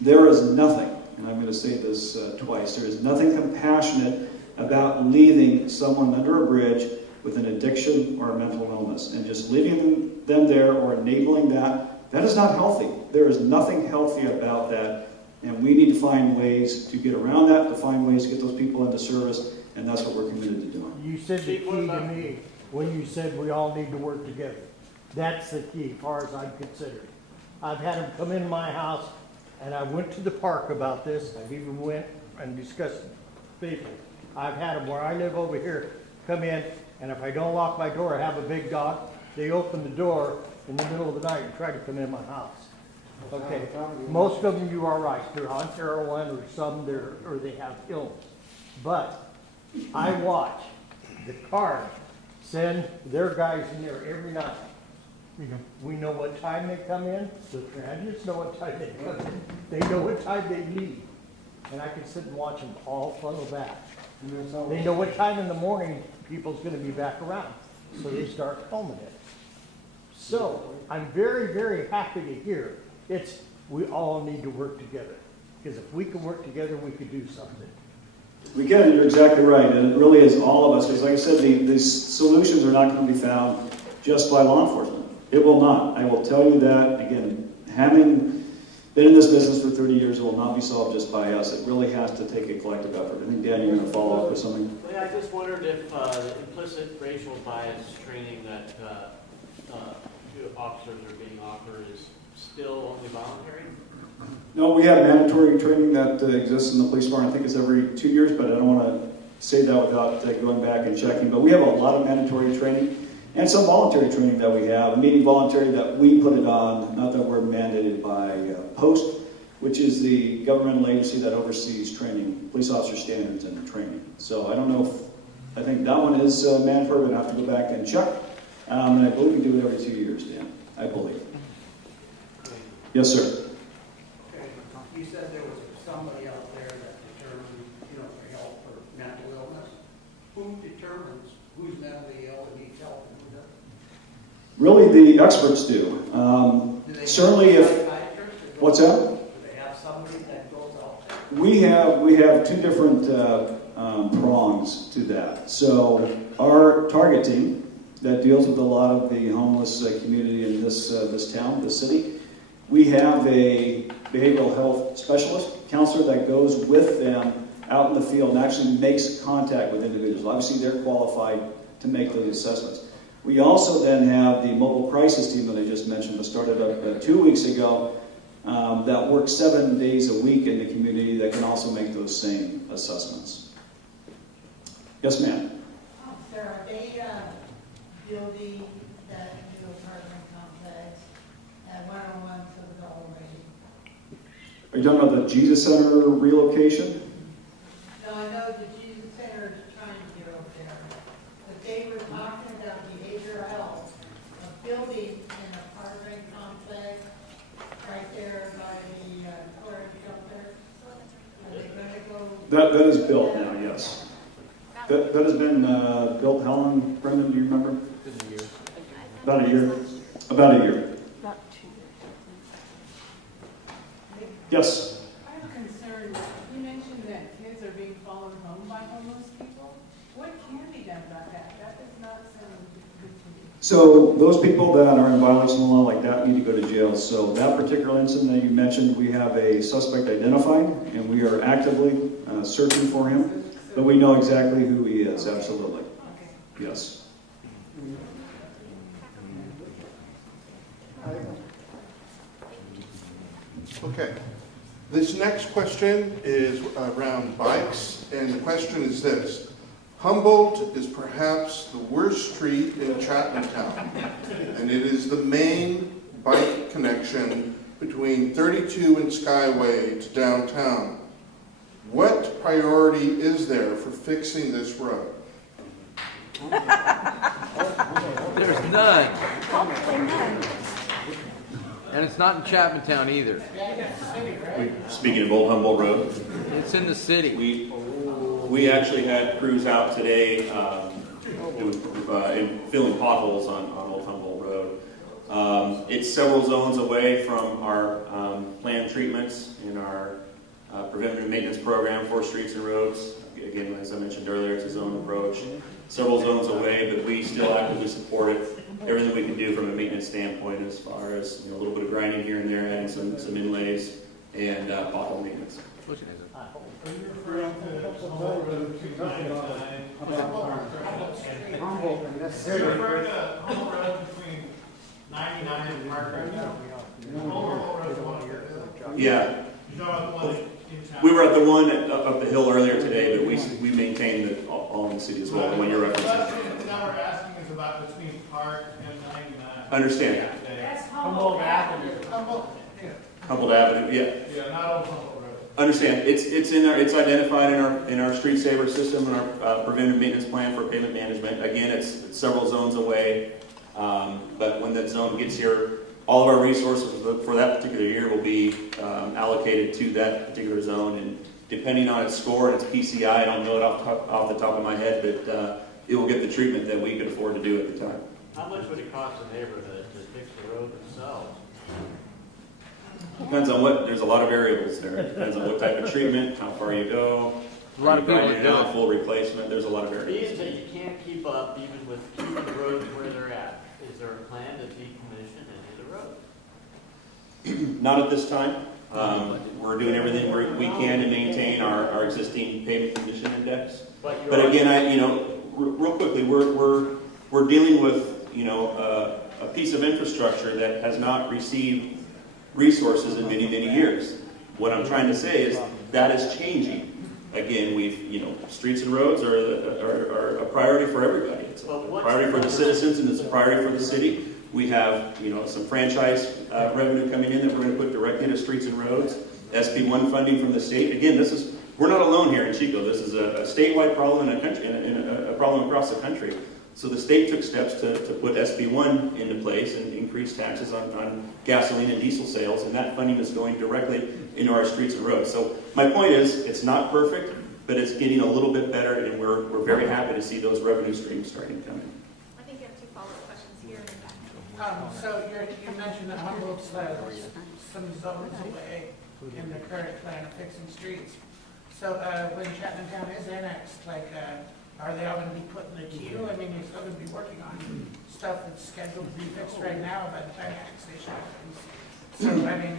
there is nothing, and I'm going to say this twice, there is nothing compassionate about leaving someone under a bridge with an addiction or a mental illness and just leaving them there or enabling that. That is not healthy. There is nothing healthy about that. And we need to find ways to get around that, to find ways to get those people into service, and that's what we're committed to doing. You said the key to me when you said we all need to work together. That's the key, as far as I'm considered. I've had them come in my house, and I went to the park about this. I've even went and discussed people. I've had them where I live over here come in, and if I don't lock my door, I have a big dog, they open the door in the middle of the night and try to come in my house. Okay, most of them, you are right, they're on heroin or some or they have illness. But I watch the cars send their guys in there every night. We know what time they come in, the transients know what time they come in, they know what time they leave. And I can sit and watch them all funnel back. They know what time in the morning people's going to be back around, so they start filming it. So I'm very, very happy to hear we all need to work together, because if we can work together, we could do something. We can, you're exactly right, and it really is all of us, because like I said, these solutions are not going to be found just by law enforcement. It will not. I will tell you that, again, having been in this business for 30 years, it will not be solved just by us. It really has to take a collective effort. I think, Dan, you're going to follow up with something? Well, yeah, I just wondered if the implicit racial bias training that officers are being offered is still only voluntary? No, we have mandatory training that exists in the police department. I think it's every 2 years, but I don't want to say that without going back and checking. But we have a lot of mandatory training and some voluntary training that we have, meaning voluntary that we put it on, not that we're mandated by POST, which is the governmental agency that oversees training, police officer standards and training. So I don't know if, I think that one is mandatory, but I have to go back and check. And I believe we do it every 2 years, Dan, I believe. Yes, sir. Okay, you said there was somebody out there that determined, for help or mental illness. Who determines who's mentally ill and needs help and who doesn't? Really, the experts do. Do they Certainly, have if psychiatrists? what's that? Do they have somebody that goes out there? We have two different prongs to that. So our target team that deals with a lot of the homeless community in this town, this city. We have a behavioral health specialist, counselor that goes with them out in the field and actually makes contact with individuals. Obviously, they're qualified to make those assessments. We also then have the mobile crisis team that I just mentioned that started up 2 weeks ago that works 7 days a week in the community that can also make those same assessments. Yes, ma'am. Sir, are they building that new apartment complex at 101 to the already? Are you talking about the Jesus Center relocation? No, I know the Jesus Center is trying to get over there, but they were talking about behavioral health, a building in a apartment complex right there by the tourist shelter. Are they gonna go? That is built now, yes. That has been built how long, Brendan, do you remember? About a year. About a year. Yes? I have a concern. You mentioned that kids are being followed home by homeless people. What can be done about that? That does not sound good to me. So those people that are in violation of the law like that need to go to jail. So that particular incident that you mentioned, we have a suspect identified, and we are actively searching for him. But we know exactly who he is, absolutely. Yes. Okay. This next question is around bikes, and the question is this. Humboldt is perhaps the worst street in Chapmantown, and it is the main bike connection between 32 and Skyway to downtown. What priority is there for fixing this road? There's none. And it's not in Chapmantown either. Speaking of Old Humboldt Road, It's in the city. we actually had crews out today filling potholes on Old Humboldt Road. It's several zones away from our planned treatments in our preventative maintenance program for streets and roads. Again, as I mentioned earlier, it's a zone approach. Several zones away, but we still actively support it. Everything we can do from a maintenance standpoint, as far as a little bit of grinding here and there, adding some inlays, and pothole maintenance. Humboldt and that's You're referring to Humboldt Road between 99 and Parker. Humboldt Road is one of the. Yeah. You're talking about the one in town. We were at the one up the hill earlier today, but we maintain it all in the city as well, the one you're referencing. Now we're asking is about between Park and 99. Understand. That's Humboldt Avenue. Humboldt Avenue, yeah. Yeah, not Old Humboldt Road. Understand. It's identified in our street saver system and our preventive maintenance plan for pavement management. Again, it's several zones away, but when that zone gets here, all of our resources for that particular year will be allocated to that particular zone, and depending on its score and its PCI, I don't know it off the top of my head, but it will get the treatment that we could afford to do at the time. How much would it cost the neighborhood to fix the road themselves? Depends on there's a lot of variables there. It depends on what type of treatment, how far you go. A lot of people grinding it do out, it. full replacement. There's a lot of Being variables. that you can't keep up even with keeping the roads where they're at, is there a plan to decommission any of the roads? Not at this time. We're doing everything we can to maintain our existing pavement condition index. But again, real quickly, we're dealing with a piece of infrastructure that has not received resources in many years. What I'm trying to say is that is changing. Again, streets and roads are a priority for everybody. It's a priority for the citizens, and it's a priority for the city. We have, some franchise revenue coming in that we're going to put directly into streets and roads. SB1 funding from the state. Again, we're not alone here in Chico. This is a statewide problem in a country, and a problem across the country. So the state took steps to put SB1 into place and increase taxes on gasoline and diesel sales, and that funding is going directly into our streets and roads. So my point is, it's not perfect, but it's getting a little bit better, and we're very happy to see those revenue streams starting to come in. I think you have two follow-up questions here and back. So you mentioned that Humboldt's some zones away in the current plan of fixing streets. So when Chapmantown is annexed, are they all going to be put in the queue? I mean, you're still going to be working on stuff that's scheduled to be fixed right now by the time annexation happens. So, I mean,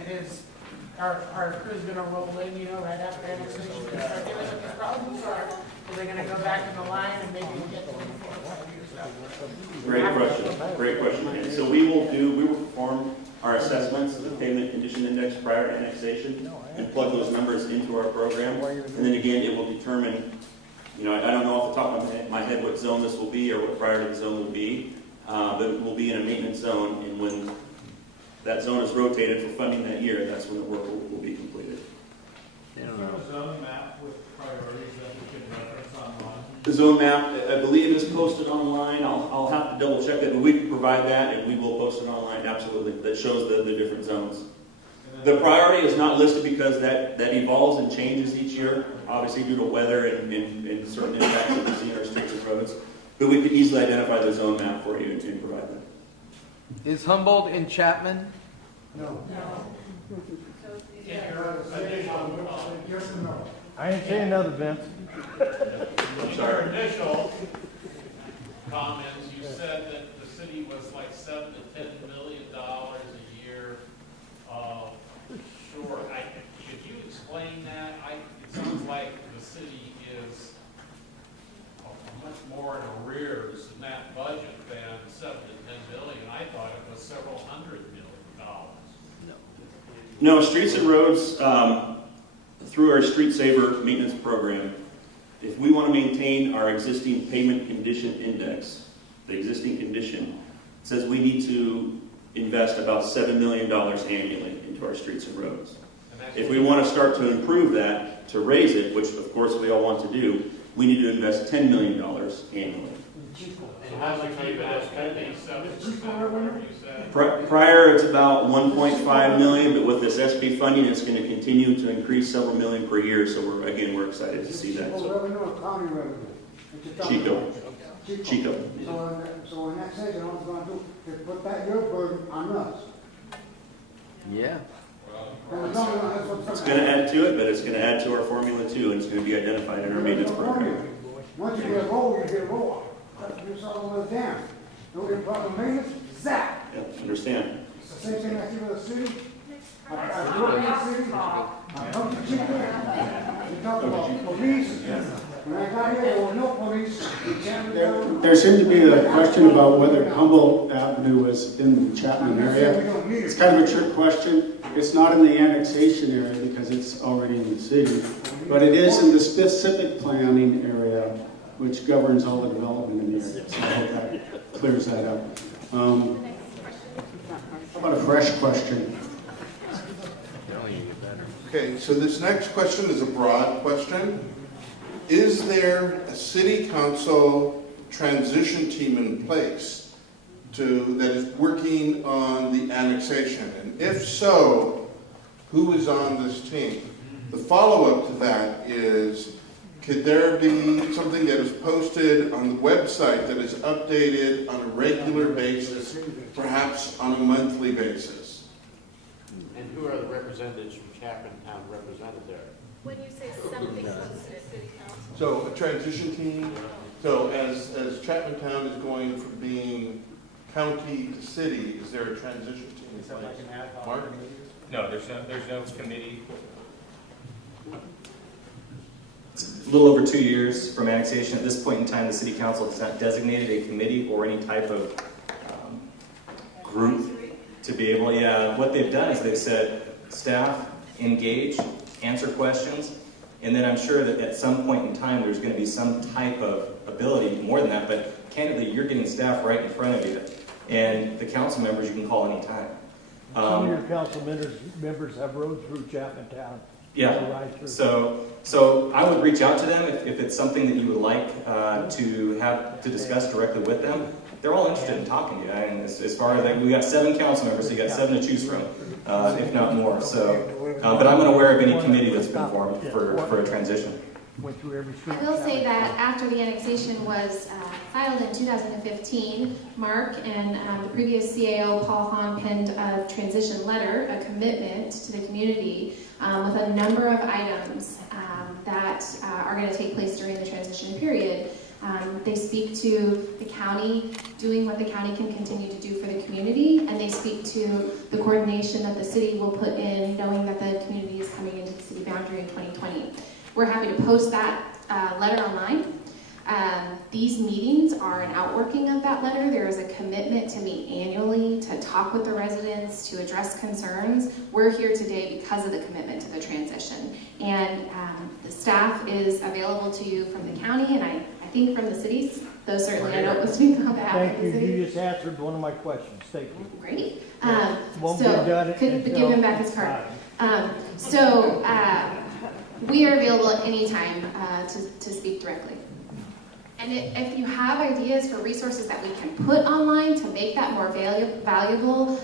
are crews going to roll in, right after annexation and start dealing with these problems? Or are they going to go back in the line and maybe get 24 or 5 years out? Great question. And so we will perform our assessments of the pavement condition index prior to annexation and plug those numbers into our program. And then again, it will determine, I don't know off the top of my head what zone this will be or what priority the zone will be, but it will be in a maintenance zone. And when that zone is rotated for funding that year, that's when the work will be completed. I don't Is there a zone map with priorities that we can reference online? The zone map, I believe, is posted online. I'll have to double check that, but we can provide that, and we will post it online, absolutely, that shows the different zones. The priority is not listed because that evolves and changes each year, obviously due to weather and certain impacts that we see in our streets and roads. But we could easily identify the zone map for you and provide that. Is Humboldt in Chapman? No. Yes and no. I ain't saying nothing, Vince. In your initial comments, you said that the city was like $7 to $10 million a year short. Could you explain that? It sounds like the city is much more in arrears in that budget than $7 to $10 million. I thought it was several $100 million. No, streets and roads, through our Street Saver maintenance program, if we want to maintain our existing pavement condition index, the existing condition, says we need to invest about $7 million annually into our streets and roads. If we want to start to improve that, to raise it, which of course we all want to do, we need to invest $10 million annually. And how much keep it as pending 7%, whatever you said? Prior, it's about 1.5 million, but with this SP funding, it's going to continue to increase several million per year. So we're excited to see that. So revenue or county revenue? Chico. So in that section, all it's gonna do is put that your burden on us. Yeah. It's going to add to it, but it's going to add to our formula too, and it's going to be identified in our maintenance program. Once you get a roll, you get a roll. You saw the little dam. No get problem maintenance, zap. Yeah, understand. It's the same thing I see with the city. I grew up in the city. I come to Chico. You talk about police. When I got here, there was no police. There seemed to be a question about whether Humboldt Avenue was in the Chapman area. It's kind of a trick question. It's not in the annexation area because it's already in the city, but it is in the specific planning area, which governs all the development in the area. So I hope that clears that up. How about a fresh question? Okay, so this next question is a broad question. Is there a city council transition team in place that is working on the annexation? And if so, who is on this team? The follow-up to that is, could there be something that is posted on the website that is updated on a regular basis, perhaps on a monthly basis? And who are the representatives from Chapman Town represented there? When you say something close to city council. So a transition team. So as Chapman Town is going from being county to city, is there a transition team? Is that like an ad hoc Mark? No, there's no committee. It's a little over 2 years from annexation. At this point in time, the city council has not designated a committee or any type of group to be able, what they've done is they've said, staff, engage, answer questions, and then I'm sure that at some point in time there's going to be some type of ability, more than that, but candidly, you're getting staff right in front of you, and the council members you can call anytime. Some of your council members have rode through Chapman Town. Yeah, so I would reach out to them if it's something that you would like to discuss directly with them. They're all interested in talking to you, and as far as we got 7 council members, so you got 7 to choose from, if not more. So, but I'm unaware of any committee that's been formed for a transition. I will say that after the annexation was filed in 2015, Mark and the previous CAO, Paul Hahn, penned a transition letter, a commitment to the community with a number of items that are going to take place during the transition period. They speak to the county doing what the county can continue to do for the community, and they speak to the coordination that the city will put in, knowing that the community is coming into the city boundary in 2020. We're happy to post that letter online. These meetings are an outworking of that letter. There is a commitment to meet annually, to talk with the residents, to address concerns. We're here today because of the commitment to the transition. And the staff is available to you from the county, and I think from the city's though certainly I don't want to speak on behalf Thank of the you, city. you just answered one of my questions, thank you. Great. Won't be So, done couldn't give until him back his card. We are available at any time to speak directly. And if you have ideas for resources that we can put online to make that more valuable,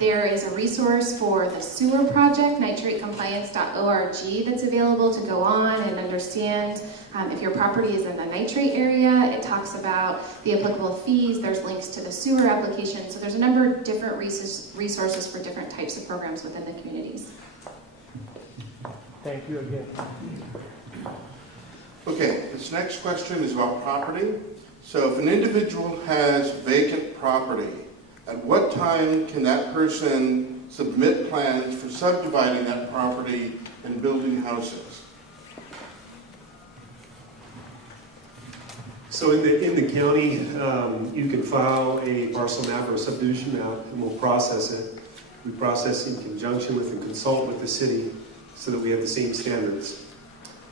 there is a resource for the sewer project, nitratecompliance.org, that's available to go on and understand if your property is in the nitrate area. It talks about the applicable fees. There's links to the sewer application. So there's a number of different resources for different types of programs within the communities. Thank you again. Okay, this next question is about property. So if an individual has vacant property, at what time can that person submit plans for subdividing that property and building houses? So in the county, you can file a parcel map or a subdivision map, and we'll process it. We process in conjunction with and consult with the city so that we have the same standards.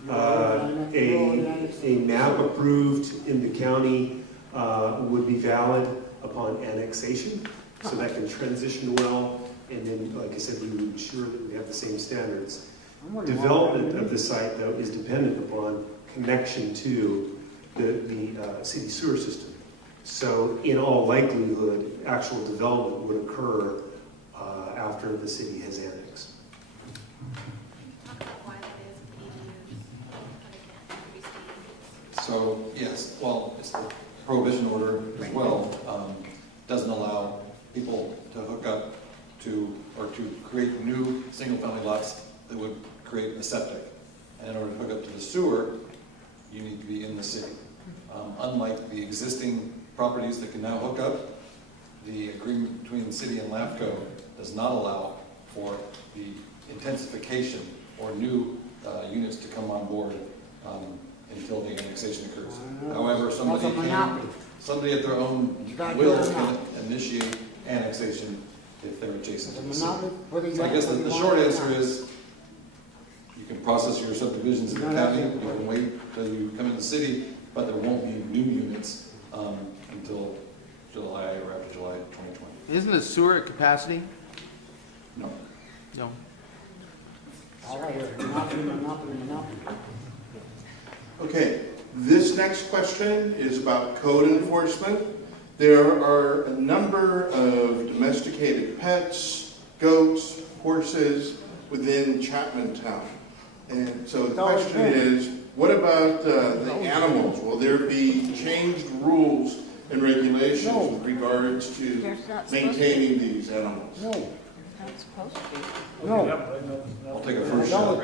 A map approved in the county would be valid upon annexation, so that can transition well, and then, like I said, we would ensure that we have the same standards. Development of the site, though, is dependent upon connection to the city sewer system. So in all likelihood, actual development would occur after the city has annexed. So, yes, well, it's the prohibition order as well, doesn't allow people to hook up to, or to create new single-family lots that would create a septic. And in order to hook up to the sewer, you need to be in the city. Unlike the existing properties that can now hook up, the agreement between the city and LAFCO does not allow for the intensification or new units to come on board until the annexation occurs. However, somebody at their own will can initiate annexation if they're adjacent to the city. So I guess the short answer is you can process your subdivisions in the county, you can wait till you come in the city, but there won't be new units until July or after July 2020. Isn't the sewer at capacity? No. No. Okay, this next question is about code enforcement. There are a number of domesticated pets, goats, horses within Chapman Town. And so the question is, what about the animals? Will there be changed rules and regulations with regards to maintaining these animals? No. Not supposed to. No. I'll take a first shot.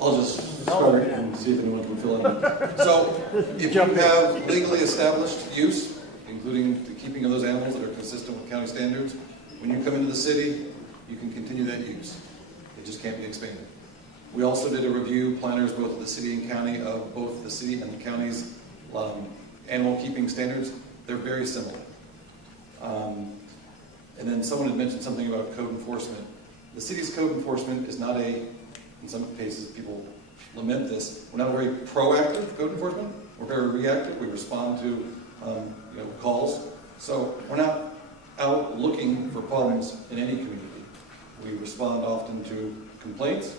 I'll just start and see if anyone can fill in. So, if you have legally established use, including the keeping of those animals that are consistent with county standards, when you come into the city, you can continue that use. It just can't be expanded. We also did a review, planners both of the city and county, of both the city and the county's animal keeping standards. They're very similar. And then someone had mentioned something about code enforcement. The city's code enforcement is not in some cases people lament this, we're not a very proactive code enforcement. We're very reactive. We respond to calls. So we're not out looking for problems in any community. We respond often to complaints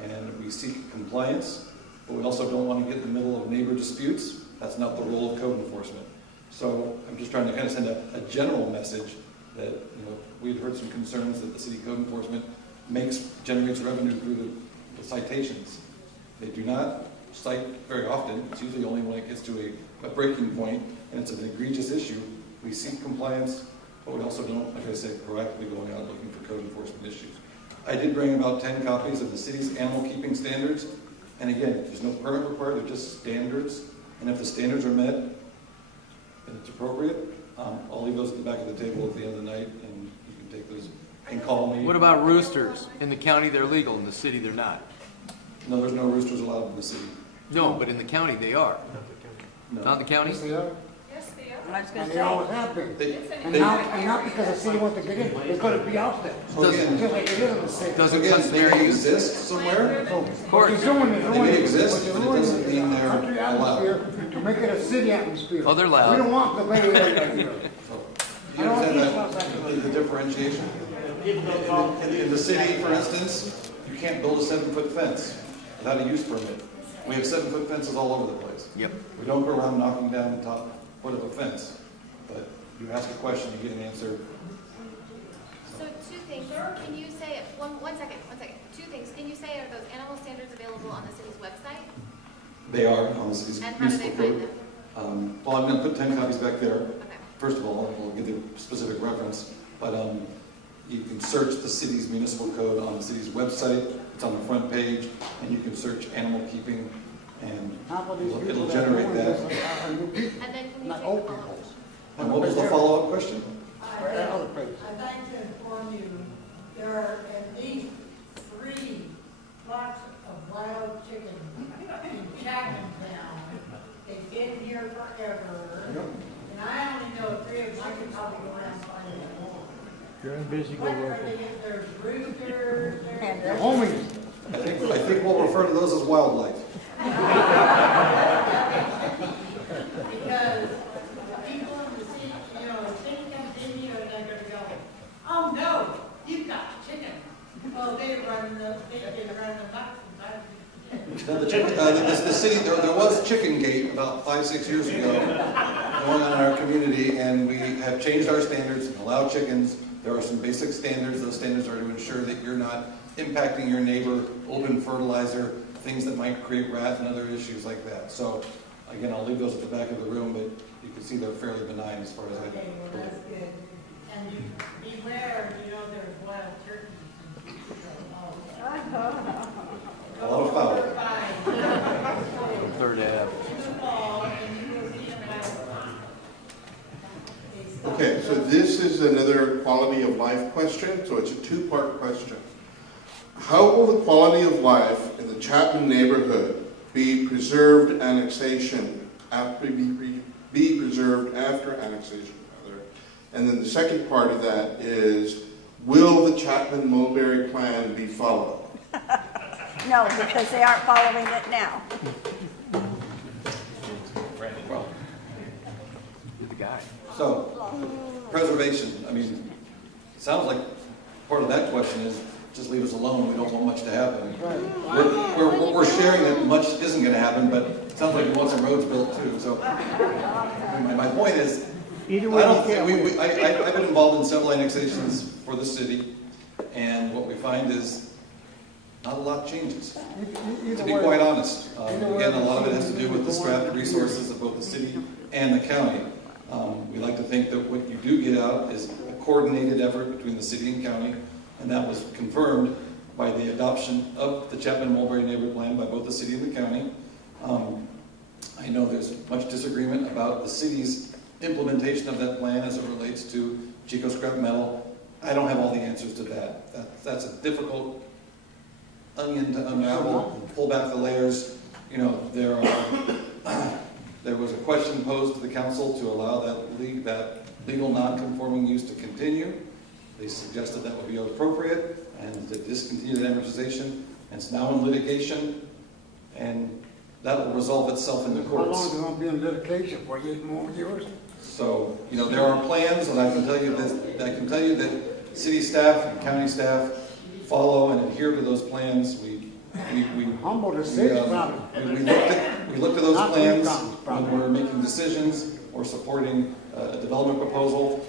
and we seek compliance, but we also don't want to get in the middle of neighbor disputes. That's not the role of code enforcement. So I'm just trying to kind of send a general message that we've heard some concerns that the city code enforcement generates revenue through the citations. They do not cite very often. It's usually only when it gets to a breaking point and it's an egregious issue. We seek compliance, but we also don't, like I said, proactively going out looking for code enforcement issues. I did bring about 10 copies of the city's animal keeping standards. And again, there's no permit required, they're just standards. And if the standards are met and it's appropriate, I'll leave those at the back of the table at the end of the night and you can take those and call me. What about roosters? In the county they're legal, in the city they're not. No, there's no roosters allowed in the city. No, but in the county they are. No. Not in the county? Yes, they are. And they always have been. And not because the city wants to get in, it's gonna be out there. Just like it is in the city. Doesn't they may exist somewhere? Of course. They may exist, but it doesn't mean they're country allowed. atmosphere to make it a city atmosphere. Oh, they're loud. We don't want the Bay Area here. You understand the differentiation? In the city, for instance, you can't build a 7-foot fence without a use permit. We have 7-foot fences all over the place. Yep. We don't go around knocking down the top foot of a fence. But you ask a question, you get an answer. So two things. Can you say, one second. Two things. Can you say, are those animal standards available on the city's website? They are on the city's And how do they municipal find code. them? Well, I'm going to put 10 copies back there. Okay. First of all, we'll give you a specific reference. But you can search the city's municipal code on the city's website. It's on the front page, and you can search animal keeping, and it'll generate that. And then can you take the follow-up? And what was the follow-up question? I'd like to inform you, there are at least 3 flocks of wild chickens in Chapman Town. They've been here forever. And I only know 3 of them. I could probably go around and find them more. You're in busy, go What are local. they? There's roosters, They're there's... homies. I think we'll refer to those as wildlife. Because people in the city, you know, if they come in here, they're gonna go, oh no, you've got chicken. Oh, they run the box Now, the city, there was Chicken Gate about 5-6 years ago going on in our community, and we have changed our standards and allowed chickens. There are some basic standards. Those standards are to ensure that you're not impacting your neighbor, open fertilizer, things that might create rat and other issues like that. So, again, I'll leave those at the back of the room, but you can see they're fairly benign as far as I Okay, well, that's good. And you beware, you know, there's wild turkeys and a lot of foul. Third Ave. Okay, so this is another quality of life question, so it's a 2-part question. How will the quality of life in the Chapman neighborhood be preserved annexation, be preserved after annexation, rather? And then the second part of that is, will the Chapman-Mulberry plan be followed? No, because they aren't following it now. Well, You're the guy. so, preservation, I mean, it sounds like part of that question is just leave us alone, we don't want much to happen. We're sharing that much isn't going to happen, but it sounds like we want some roads built too. So my point is, I've been involved in several annexations for the city, and what we find is not a lot changes, to be quite honest. Again, a lot of it has to do with the strategic resources of both the city and the county. We like to think that what you do get out is a coordinated effort between the city and county, and that was confirmed by the adoption of the Chapman-Mulberry Neighborhood Plan by both the city and the county. I know there's much disagreement about the city's implementation of that plan as it relates to Chico scrap metal. I don't have all the answers to that. That's a difficult onion to unravel and pull back the layers. You know, there was a question posed to the council to allow that legal non-conforming use to continue. They suggested that would be appropriate and to discontinue the amortization. And it's now in litigation, and that will resolve itself in the courts. How long is it going to be in litigation? For 8 more years? So, you know, there are plans, and I can tell you that city staff and county staff follow and adhere to those plans. We looked at those plans when we're making decisions or supporting a development proposal.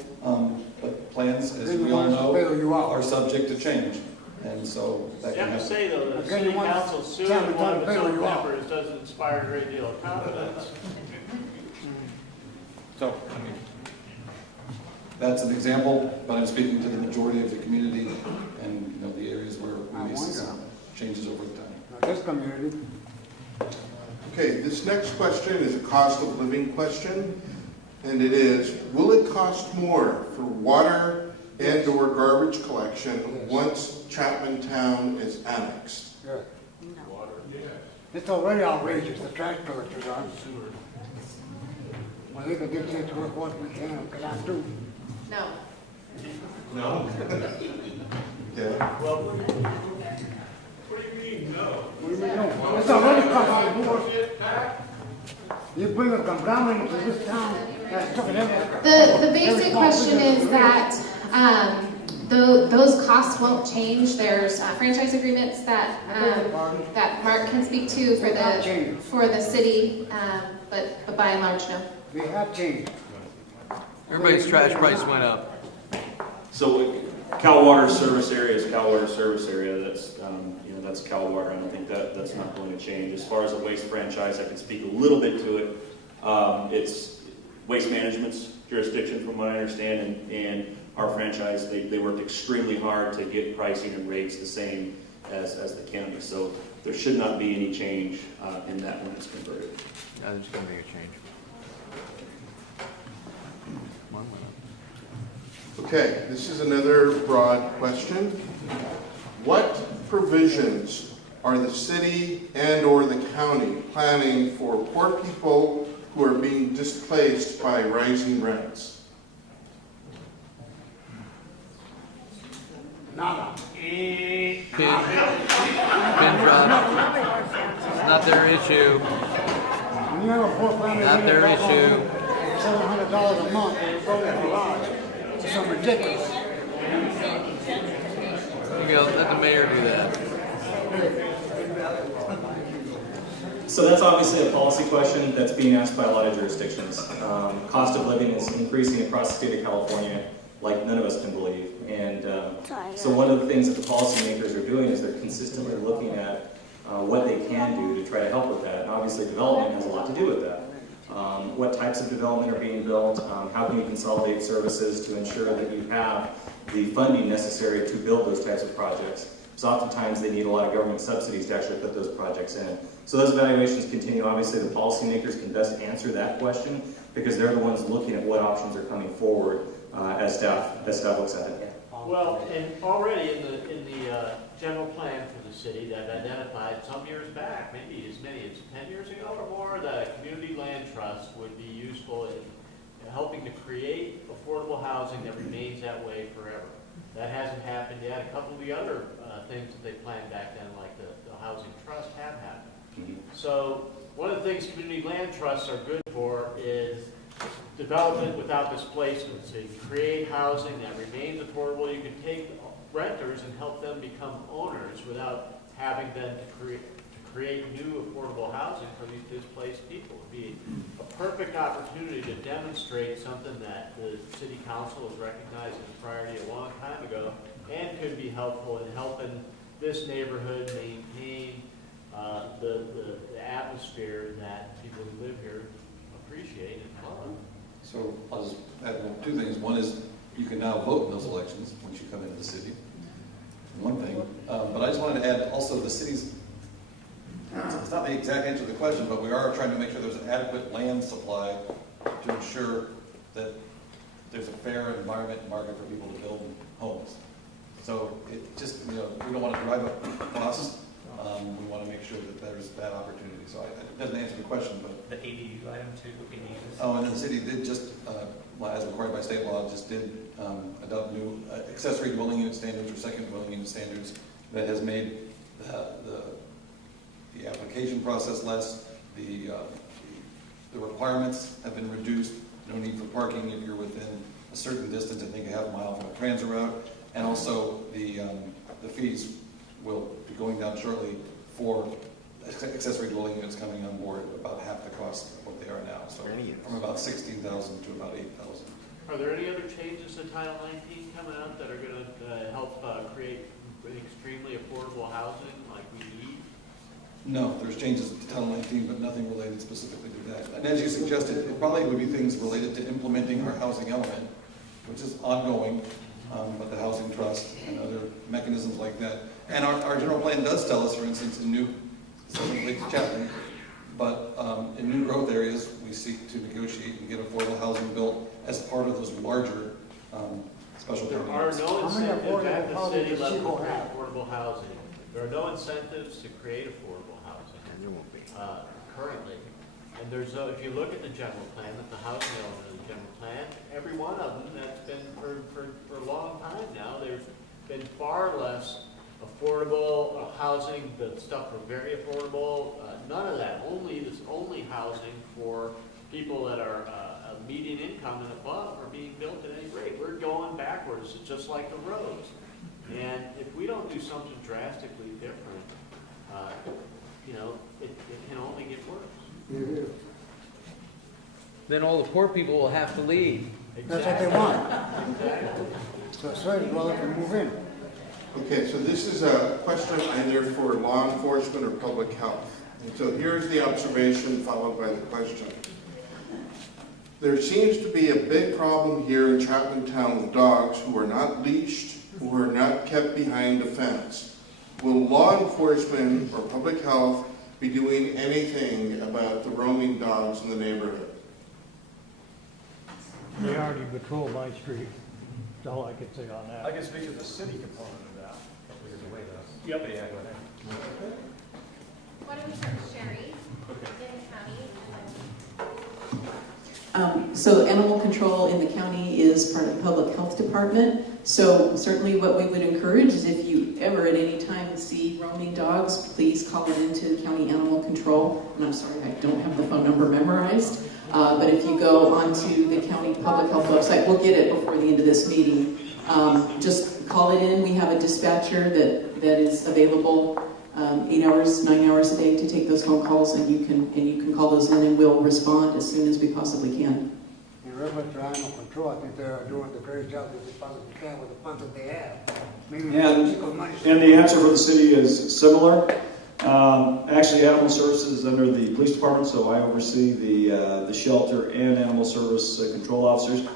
But plans, as we all know, are subject to change. And so that You can have to happen. say, though, that the city council suing one of its own members doesn't inspire a great deal of confidence. So, I mean, that's an example, but I'm speaking to the majority of the community and, you know, the areas where we may see some changes over time. This community. Okay, this next question is a cost of living question, and it is, will it cost more for water and or garbage collection once Chapman Town is annexed? Yeah. It's already outrageous, the trash collectors are. Well, they could get this work what we can, because I do. No. No? Yeah. Well, what do you mean, no? What do you mean, no? It's already come on board. You bring a conglomerate to this town, that's took it everywhere. The basic question is that those costs won't change. There's franchise agreements that that Mark can speak to for the city, but by and large, no. They have changed. Everybody's trash price went up. So Cal Water service area is Cal Water service area. That's that's Cal Water. I don't think that's not going to change. As far as a waste franchise, I can speak a little bit to it. It's Waste Management's jurisdiction, from what I understand, and our franchise. They worked extremely hard to get pricing and rates the same as the county. So there should not be any change in that when it's converted. Yeah, there's going to be a change. Okay, this is another broad question. What provisions are the city and/or the county planning for poor people who are being displaced by rising rents? Nada. Pin drop. It's not their issue. When you have a poor family, Not their issue. $700 a month, and it's only a garage. It's so ridiculous. Let the mayor do that. So that's obviously a policy question that's being asked by a lot of jurisdictions. Cost of living is increasing across the state of California like none of us can believe. And so one of the things that the policymakers are doing is they're consistently looking at what they can do to try to help with that. And obviously development has a lot to do with that. What types of development are being built? How can you consolidate services to ensure that you have the funding necessary to build those types of projects? Because oftentimes they need a lot of government subsidies to actually put those projects in. So those evaluations continue. Obviously the policymakers can best answer that question because they're the ones looking at what options are coming forward as staff looks at it. Well, and already in the general plan for the city, they've identified some years back, maybe as many as 10 years ago or more, that a community land trust would be useful in helping to create affordable housing that remains that way forever. That hasn't happened yet. A couple of the other things that they planned back then, like the housing trust, have happened. Mm-hmm. So one of the things community land trusts are good for is development without displacement. So you create housing that remains affordable. You can take renters and help them become owners without having them to create new affordable housing for these displaced people. It would be a perfect opportunity to demonstrate something that the city council has recognized as a priority a long time ago and could be helpful in helping this neighborhood maintain the atmosphere that people who live here appreciate and love. So I'll just add two things. One is you can now vote in those elections once you come into the city. One thing. But I just wanted to add also the city's, it's not the exact answer to the question, but we are trying to make sure there's an adequate land supply to ensure that there's a fair environment and market for people to build homes. So it just, we don't want to drive up costs. We want to make sure that there's that opportunity. So it doesn't answer the question, but... The ADU item too, ADUs. Oh, and then the city did just, as required by state law, just did adopt new accessory dwelling unit standards or second dwelling unit standards that has made the application process less. The requirements have been reduced. No need for parking if you're within a certain distance, I think a half mile from a transit route. And also the fees will be going down shortly for accessory dwelling units coming on board, about half the cost of what they are now. So from about 16,000 to about 8,000. Are there any other changes to Title 19 coming up that are going to help create extremely affordable housing like we need? No, there's changes to Title 19, but nothing related specifically to that. And as you suggested, it probably would be things related to implementing our housing element, which is ongoing, but the housing trust and other mechanisms like that. And our general plan does tell us, for instance, in new, Chapman, but in new growth areas, we seek to negotiate and get affordable housing built as part of those larger special There are no incentives at the city level for affordable housing. There are no incentives to create affordable housing. And there won't be. Currently. And there's, if you look at the general plan, at the housing element of the general plan, every one of them that's been for a long time now, there's been far less affordable housing. The stuff are very affordable. None of that. Only housing for people that are a median income and above are being built at any rate. We're going backwards. It's just like the roads. And if we don't do something drastically different, it can only get worse. Then all the poor people will have to leave. That's what they want. So it's right, well, they can move in. Okay, so this is a question either for law enforcement or public health. And so here's the observation followed by the question. There seems to be a big problem here in Chapman Town with dogs who are not leashed, who are not kept behind a fence. Will law enforcement or public health be doing anything about the roaming dogs in the neighborhood? They already patrol my street. That's all I can say on that. I can speak to the city component of that. Yep. Yeah, go ahead. Why don't we start with Sherry in the county? So animal control in the county is part of the public health department. So certainly what we would encourage is if you ever at any time see roaming dogs, please call it into county animal control. And I'm sorry, I don't have the phone number memorized. But if you go onto the county public health website, we'll get it before the end of this meeting. Just call it in. We have a dispatcher that is available 8 hours, 9 hours a day to take those phone calls, and you can call those in, and we'll respond as soon as we possibly can. In reference to animal control, I think they're doing the greatest job that they possibly can with the funds that they have. Maybe And the answer for the city is similar. Actually, animal services is under the police department, so I oversee the shelter and animal service control officers.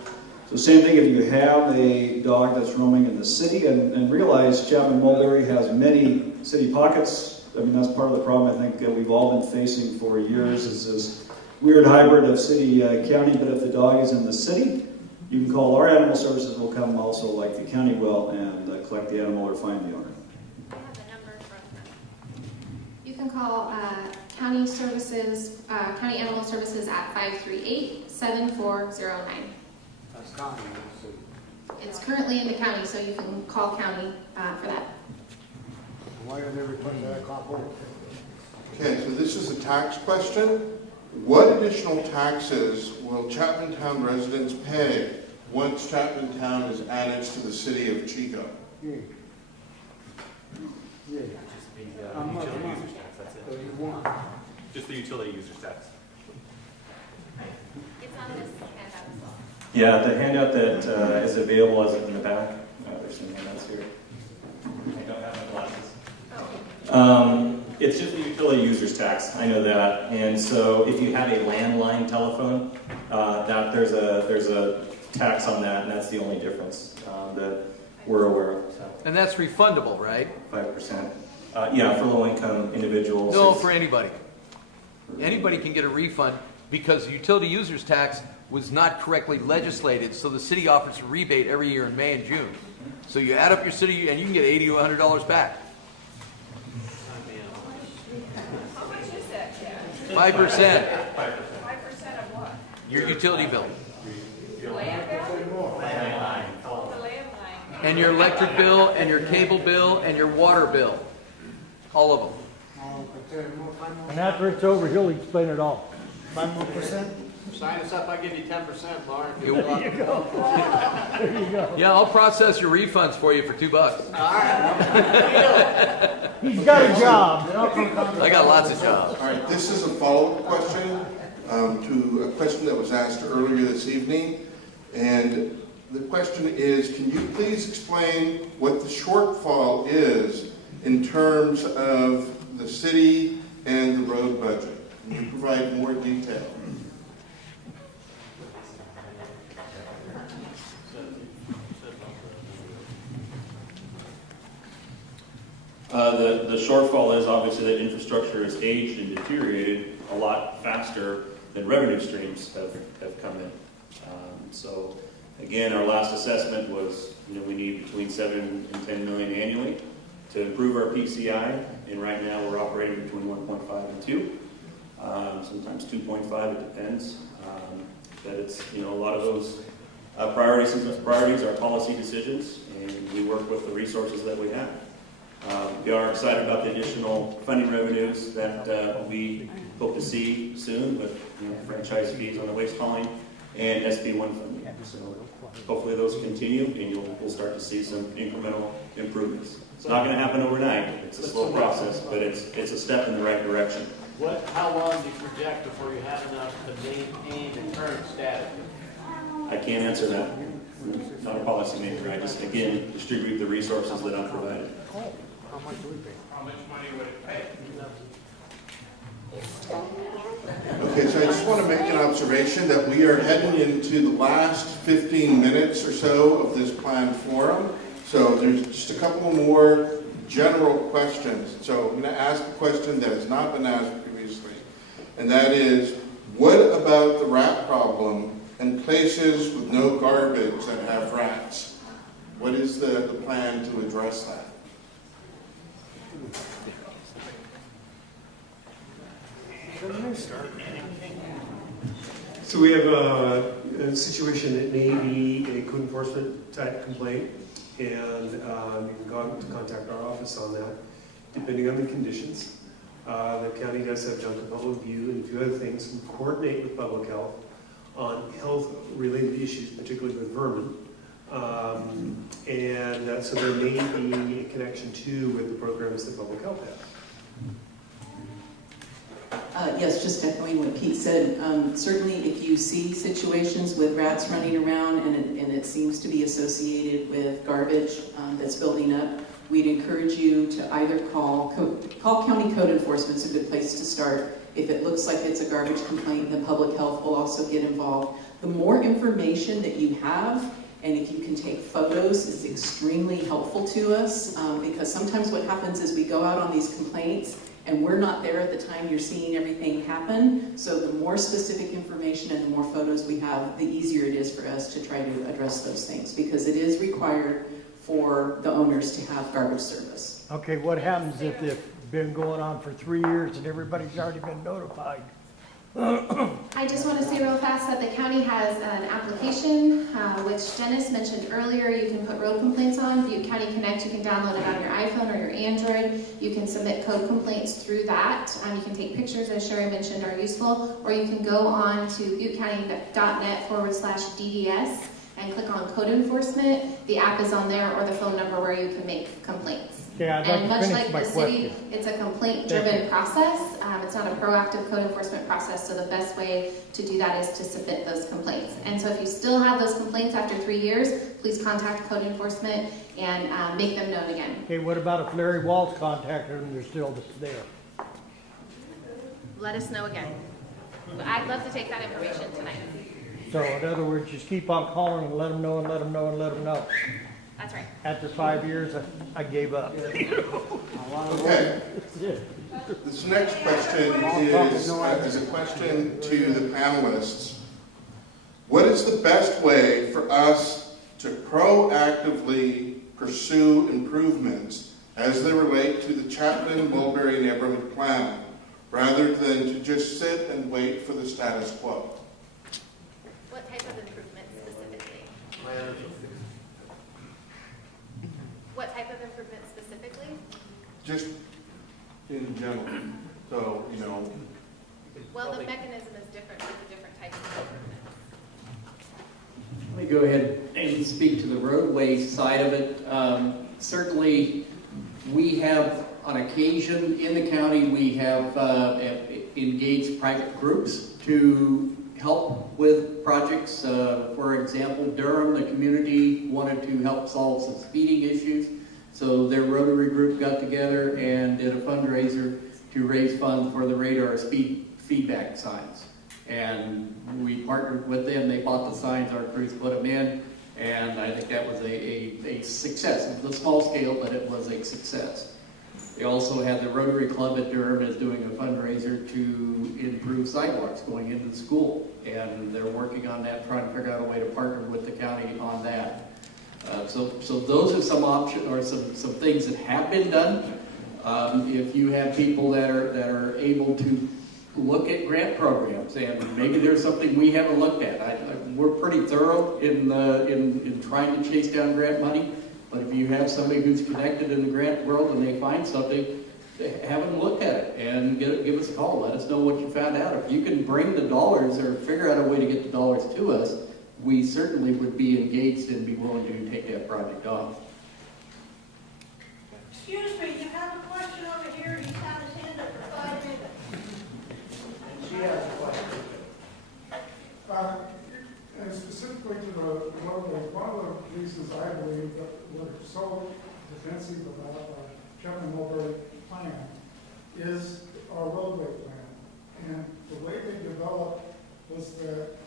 So same thing if you have a dog that's roaming in the city, and realize Chapman-Mulberry has many city pockets. I mean, that's part of the problem I think that we've all been facing for years is this weird hybrid of city-county, but if the dog is in the city, you can call our animal services will come also like the county will and collect the animal or find the owner. I have the number from them. You can call county services, county animal services at 538-7409. That's county. It's currently in the county, so you can call county for that. Why are they requesting that call for? Okay, so this is a tax question. What additional taxes will Chapman Town residents pay once Chapman Town is annexed to the city of Chico? Yeah. Yeah. Just the How much utility money? users tax, that's it. So you want? Just the utility users tax. It's on this handout as well. Yeah, the handout that is available is in the back. There's some handouts here. I don't have my glasses. It's just the utility users tax. I know that. And so if you have a landline telephone, that there's a tax on that, and that's the only difference that we're aware of. So. And that's refundable, right? 5%. Yeah, for low-income individuals. No, for anybody. Anybody can get a refund because utility users tax was not correctly legislated, so the city offers a rebate every year in May and June. So you add up your city, and you can get $80 to $100 back. How much is that, Chad? 5%. 5% of what? Your utility bill. Your land bill? Landline. Oh, the landline. And your electric bill, and your cable bill, and your water bill. All of them. And after it's over, he'll explain it all. 5 more percent? Sign us up, I give you 10%, Lauren. There you go. There you go. Yeah, I'll process your refunds for you for $2. All right. He's got a job. I got lots of jobs. All right, this is a follow-up question to a question that was asked earlier this evening. And the question is, can you please explain what the shortfall is in terms of the city and the road budget? Can you provide more detail? The shortfall is obviously that infrastructure has aged and deteriorated a lot faster than revenue streams have come in. So again, our last assessment was, we need between 7 and 10 million annually to improve our PCI, and right now we're operating between 1.5 and 2. sometimes 2.5, it depends. But it's, a lot of those priorities are policy decisions, and we work with the resources that we have. We are excited about the additional funding revenues that we hope to see soon with franchise fees on the waste hauling and SB1 funding. So hopefully those continue, and we'll start to see some incremental improvements. It's not going to happen overnight. It's a slow process, but it's a step in the right direction. How long do you project before you have enough to maintain the current status? I can't answer that. I'm not a policymaker. I just, again, distribute the resources that I'm provided. How much do we pay? How much money would it pay? Okay, so I just want to make an observation that we are heading into the last 15 minutes or so of this planned forum. So there's just a couple more general questions. So I'm going to ask a question that has not been asked previously, and that is, what about the rat problem in places with no garbage that have rats? What is the plan to address that? So we have a situation that may be a code enforcement type complaint, and you can contact our office on that, depending on the conditions. The county does have junk and public view and a few other things, and coordinate with public health on health-related issues, particularly with vermin. So there may be a connection too with the programs that public health has. Yes, just echoing what Pete said. Certainly, if you see situations with rats running around and it seems to be associated with garbage that's building up, we'd encourage you to either call county code enforcement. It's a good place to start. If it looks like it's a garbage complaint, then public health will also get involved. The more information that you have, and if you can take photos, is extremely helpful to us, because sometimes what happens is we go out on these complaints and we're not there at the time you're seeing everything happen. So the more specific information and the more photos we have, the easier it is for us to try to address those things, because it is required for the owners to have garbage service. Okay, what happens if it's been going on for 3 years and everybody's already been notified? I just want to say real fast that the county has an application, which Dennis mentioned earlier. You can put road complaints on. Butte County Connect, you can download it on your iPhone or your Android. You can submit code complaints through that. You can take pictures, as Sherry mentioned, are useful. Or you can go on to buttecounty.net/DDS and click on code enforcement. The app is on there, or the phone number where you can make complaints. Yeah, I'd And like to much finish like my the city, question. it's a complaint-driven process. It's not a proactive code enforcement process, so the best way to do that is to submit those complaints. And so if you still have those complaints after 3 years, please contact code enforcement and make them known again. Okay, what about if Larry Waltz contacted them and they're still there? Let us know again. I'd love to take that information tonight. So in other words, just keep on calling and let them know and let them know and let them know. That's right. After 5 years, I gave up. Okay. This next question is a question to the panelists. What is the best way for us to proactively pursue improvements as they relate to the Chapman-Mulberry Neighborhood Plan, rather than to just sit and wait for the status quo? What type of improvement specifically? What type of improvement specifically? Just in general. So, Well, the mechanism is different for the different types of improvements. Let me go ahead and speak to the roadway side of it. Certainly, we have, on occasion in the county, we have engaged private groups to help with projects. For example, Durham, the community wanted to help solve some speeding issues. So their Rotary group got together and did a fundraiser to raise funds for the radar speed feedback signs. And we partnered with them. They bought the signs, our crews put them in, and I think that was a success. It was a small scale, but it was a success. They also had the Rotary Club at Durham is doing a fundraiser to improve sidewalks going into the school. And they're working on that, trying to figure out a way to partner with the county on that. So those are some options, or some things that have been done. If you have people that are able to look at grant programs, and maybe there's something we haven't looked at. We're pretty thorough in trying to chase down grant money, but if you have somebody who's connected in the grant world and they find something, have them look at it and give us a call. Let us know what you found out. If you can bring the dollars or figure out a way to get the dollars to us, we certainly would be engaged and be willing to take that project on. Excuse me, you have a question over here, he's had his hand up for 5 minutes. And she has a question. And specifically to the roadway, one of the reasons I believe that we're so defensive about our Kevin Mulberry plan is our roadway plan. And the way they developed was that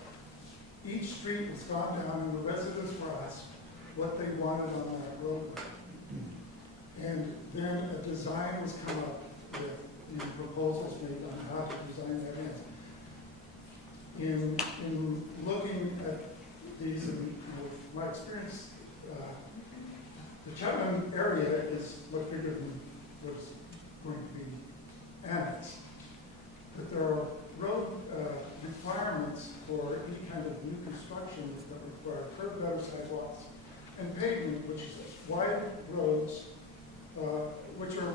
each street was gone down and the residents were asked what they wanted on that roadway. And then a design was come up with proposals made on how to design that in. In looking at these, and with my experience, the Chapman area is much bigger than what's going to be annexed. But there are road requirements for any kind of new construction that require curb gutter sidewalks and pavement, which is wide roads, which are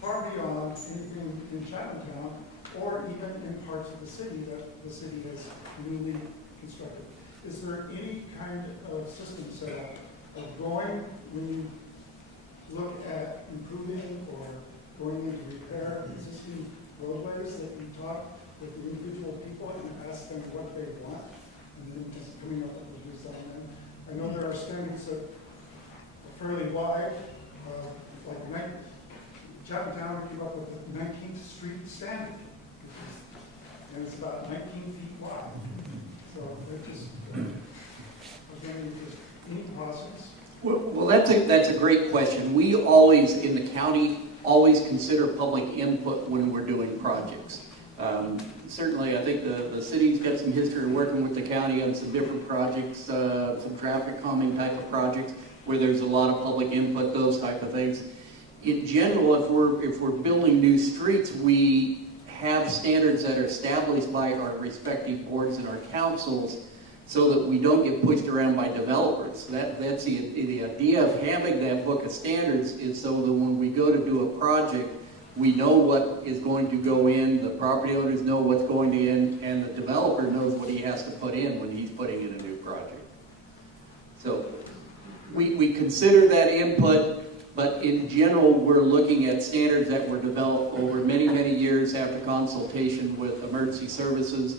far beyond anything in Chattantown or even in parts of the city that the city has newly constructed. Is there any kind of system set up of going, when you look at improving or going into repair existing roadways, that you talk with the individual people and ask them what they want, and then just coming up with a design? I know there are standards that are fairly wide, like Chattantown came up with the 19th Street standard, and it's about 19 feet wide. So it's just, again, just neat process. Well, that's a great question. We always, in the county, always consider public input when we're doing projects. Certainly, I think the city's got some history of working with the county on some different projects, some traffic calming type of projects, where there's a lot of public input, those type of things. In general, if we're building new streets, we have standards that are established by our respective boards and our councils, so that we don't get pushed around by developers. That's the idea of having that book of standards, is so that when we go to do a project, we know what is going to go in, the property owners know what's going to in, and the developer knows what he has to put in when he's putting in a new project. So we consider that input, but in general, we're looking at standards that were developed over many, many years after consultation with emergency services.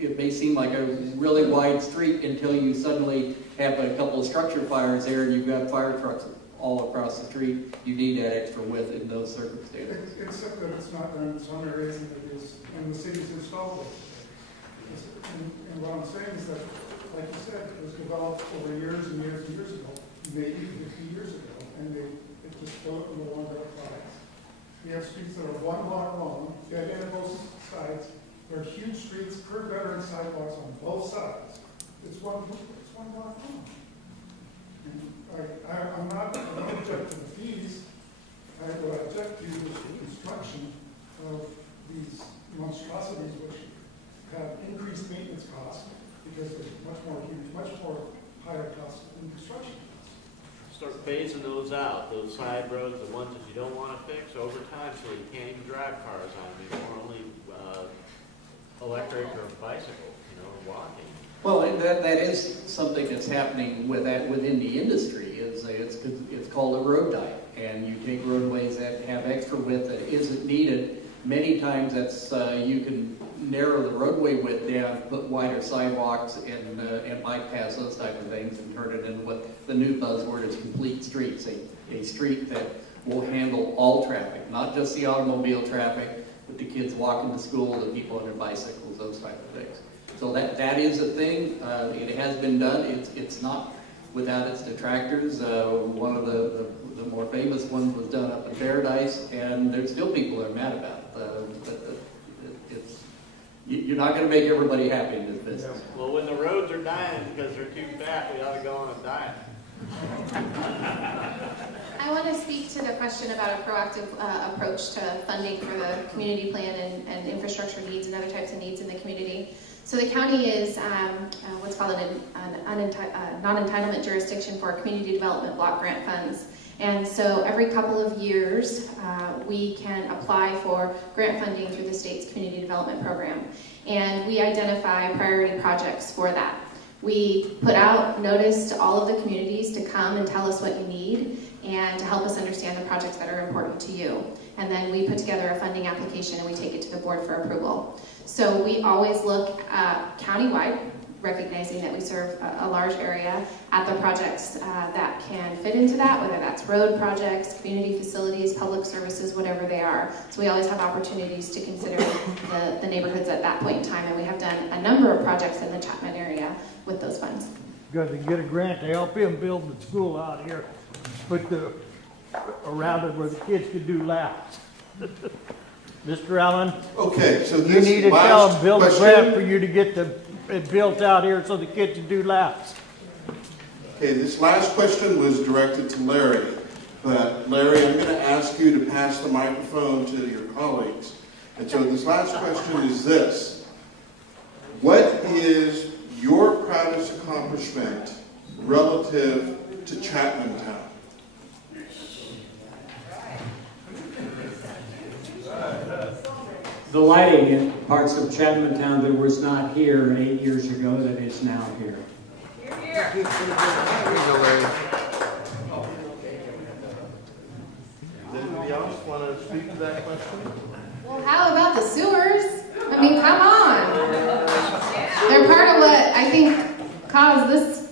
It may seem like a really wide street until you suddenly have a couple of structure fires there and you've got fire trucks all across the street. You need that extra width in those circumstances. Except that it's not done in some areas, and it is, and the city's installed it. And what I'm saying is that, like you said, it was developed over years and years and years ago, maybe 50 years ago, and it just no longer applies. We have streets that are 1 block long, dead end on both sides. There are huge streets, curb gutter and sidewalks on both sides. It's one block long. And I don't object to the fees. What I object to is the construction of these monstrosities, which have increased maintenance costs because there's much more higher costs in construction. Start phasing those out, those side roads, the ones that you don't want to fix over time, so you can't even drive cars on them anymore, only electric or bicycle, walking. Well, and that is something that's happening within the industry. It's called a road diet, and you take roadways that have extra width that isn't needed. Many times that's you can narrow the roadway width down, put wider sidewalks and bike paths, those type of things, and turn it into what the new buzzword is complete streets, a street that will handle all traffic, not just the automobile traffic, but the kids walking to school, the people on their bicycles, those type of things. So that is a thing. It has been done. It's not without its detractors. One of the more famous ones was done up in Paradise, and there's still people that are mad about it. But you're not going to make everybody happy in this business. Well, when the roads are dying because they're too fat, we ought to go on a diet. I want to speak to to the question about a proactive approach to funding for the community plan and infrastructure needs and other types of needs in the community. So the county is what's called a non-entitlement jurisdiction for community development block grant funds. And so every couple of years, we can apply for grant funding through the state's community development program. And we identify priority projects for that. We put out notice to all of the communities to come and tell us what you need and to help us understand the projects that are important to you. And then we put together a funding application and we take it to the board for approval. So we always look countywide, recognizing that we serve a large area, at the projects that can fit into that, whether that's road projects, community facilities, public services, whatever they are. So we always have opportunities to consider the neighborhoods at that point in time, and we have done a number of projects in the Chapman area with those funds. Got to get a grant to help him build the school out here, put the around it where the kids could do laps. Mr. Allen? Okay, so You this need to last tell them, build a question- grant for you to get it built out here so the kids can do laps. Okay, this last question was directed to Larry. But Larry, I'm going to ask you to pass the microphone to your colleagues. And so this last question is this. What is your proudest accomplishment relative to Chapman Town? The lighting in parts of Chapman Town that was not here 8 years ago that is now here. Here, here. Does anybody else want to speak to that question? Well, how about the sewers? I mean, come on. They're part of what I think caused this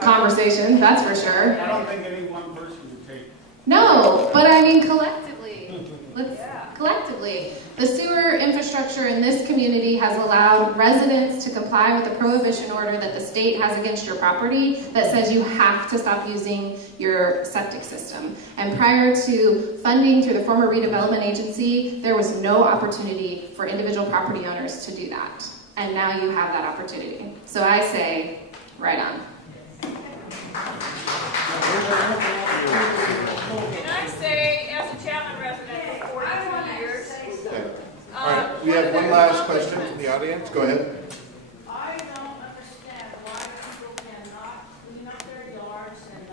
conversation, that's for sure. I don't think any one person would take. No, but I mean collectively. Collectively. The sewer infrastructure in this community has allowed residents to comply with the prohibition order that the state has against your property that says you have to stop using your septic system. And prior to funding through the former redevelopment agency, there was no opportunity for individual property owners to do that. And now you have that opportunity. So I say, right on. Can I say, as a Chapman resident for 42 years, All right, we have one last question from the audience. Go ahead. I don't understand why people cannot clean up their yards and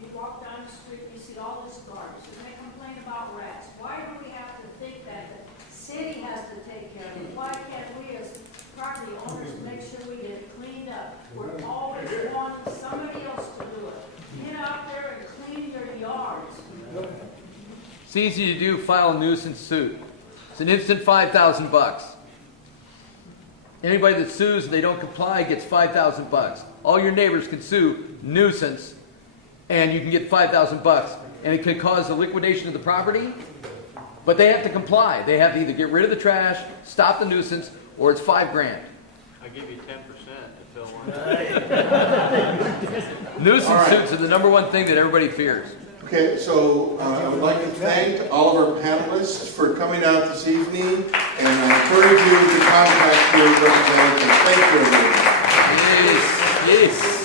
you walk down the street and you see all this garbage and they complain about rats. Why do we have to think that the city has to take care of it? Why can't we as property owners make sure we get it cleaned up? We're always wanting somebody else to do it. Get out there and clean your yards. It's easy to do, file a nuisance suit. It's an instant $5,000. Anybody that sues and they don't comply gets $5,000. All your neighbors can sue nuisance, and you can get $5,000. And it could cause the liquidation of the property, but they have to comply. They have to either get rid of the trash, stop the nuisance, or it's $5,000. I give you 10% to fill one. Nuisance suits are the #1 thing that everybody fears. Okay, so I would like to thank all of our panelists for coming out this evening, and I encourage you to contact your representatives. Thank you, everyone. Yes, yes.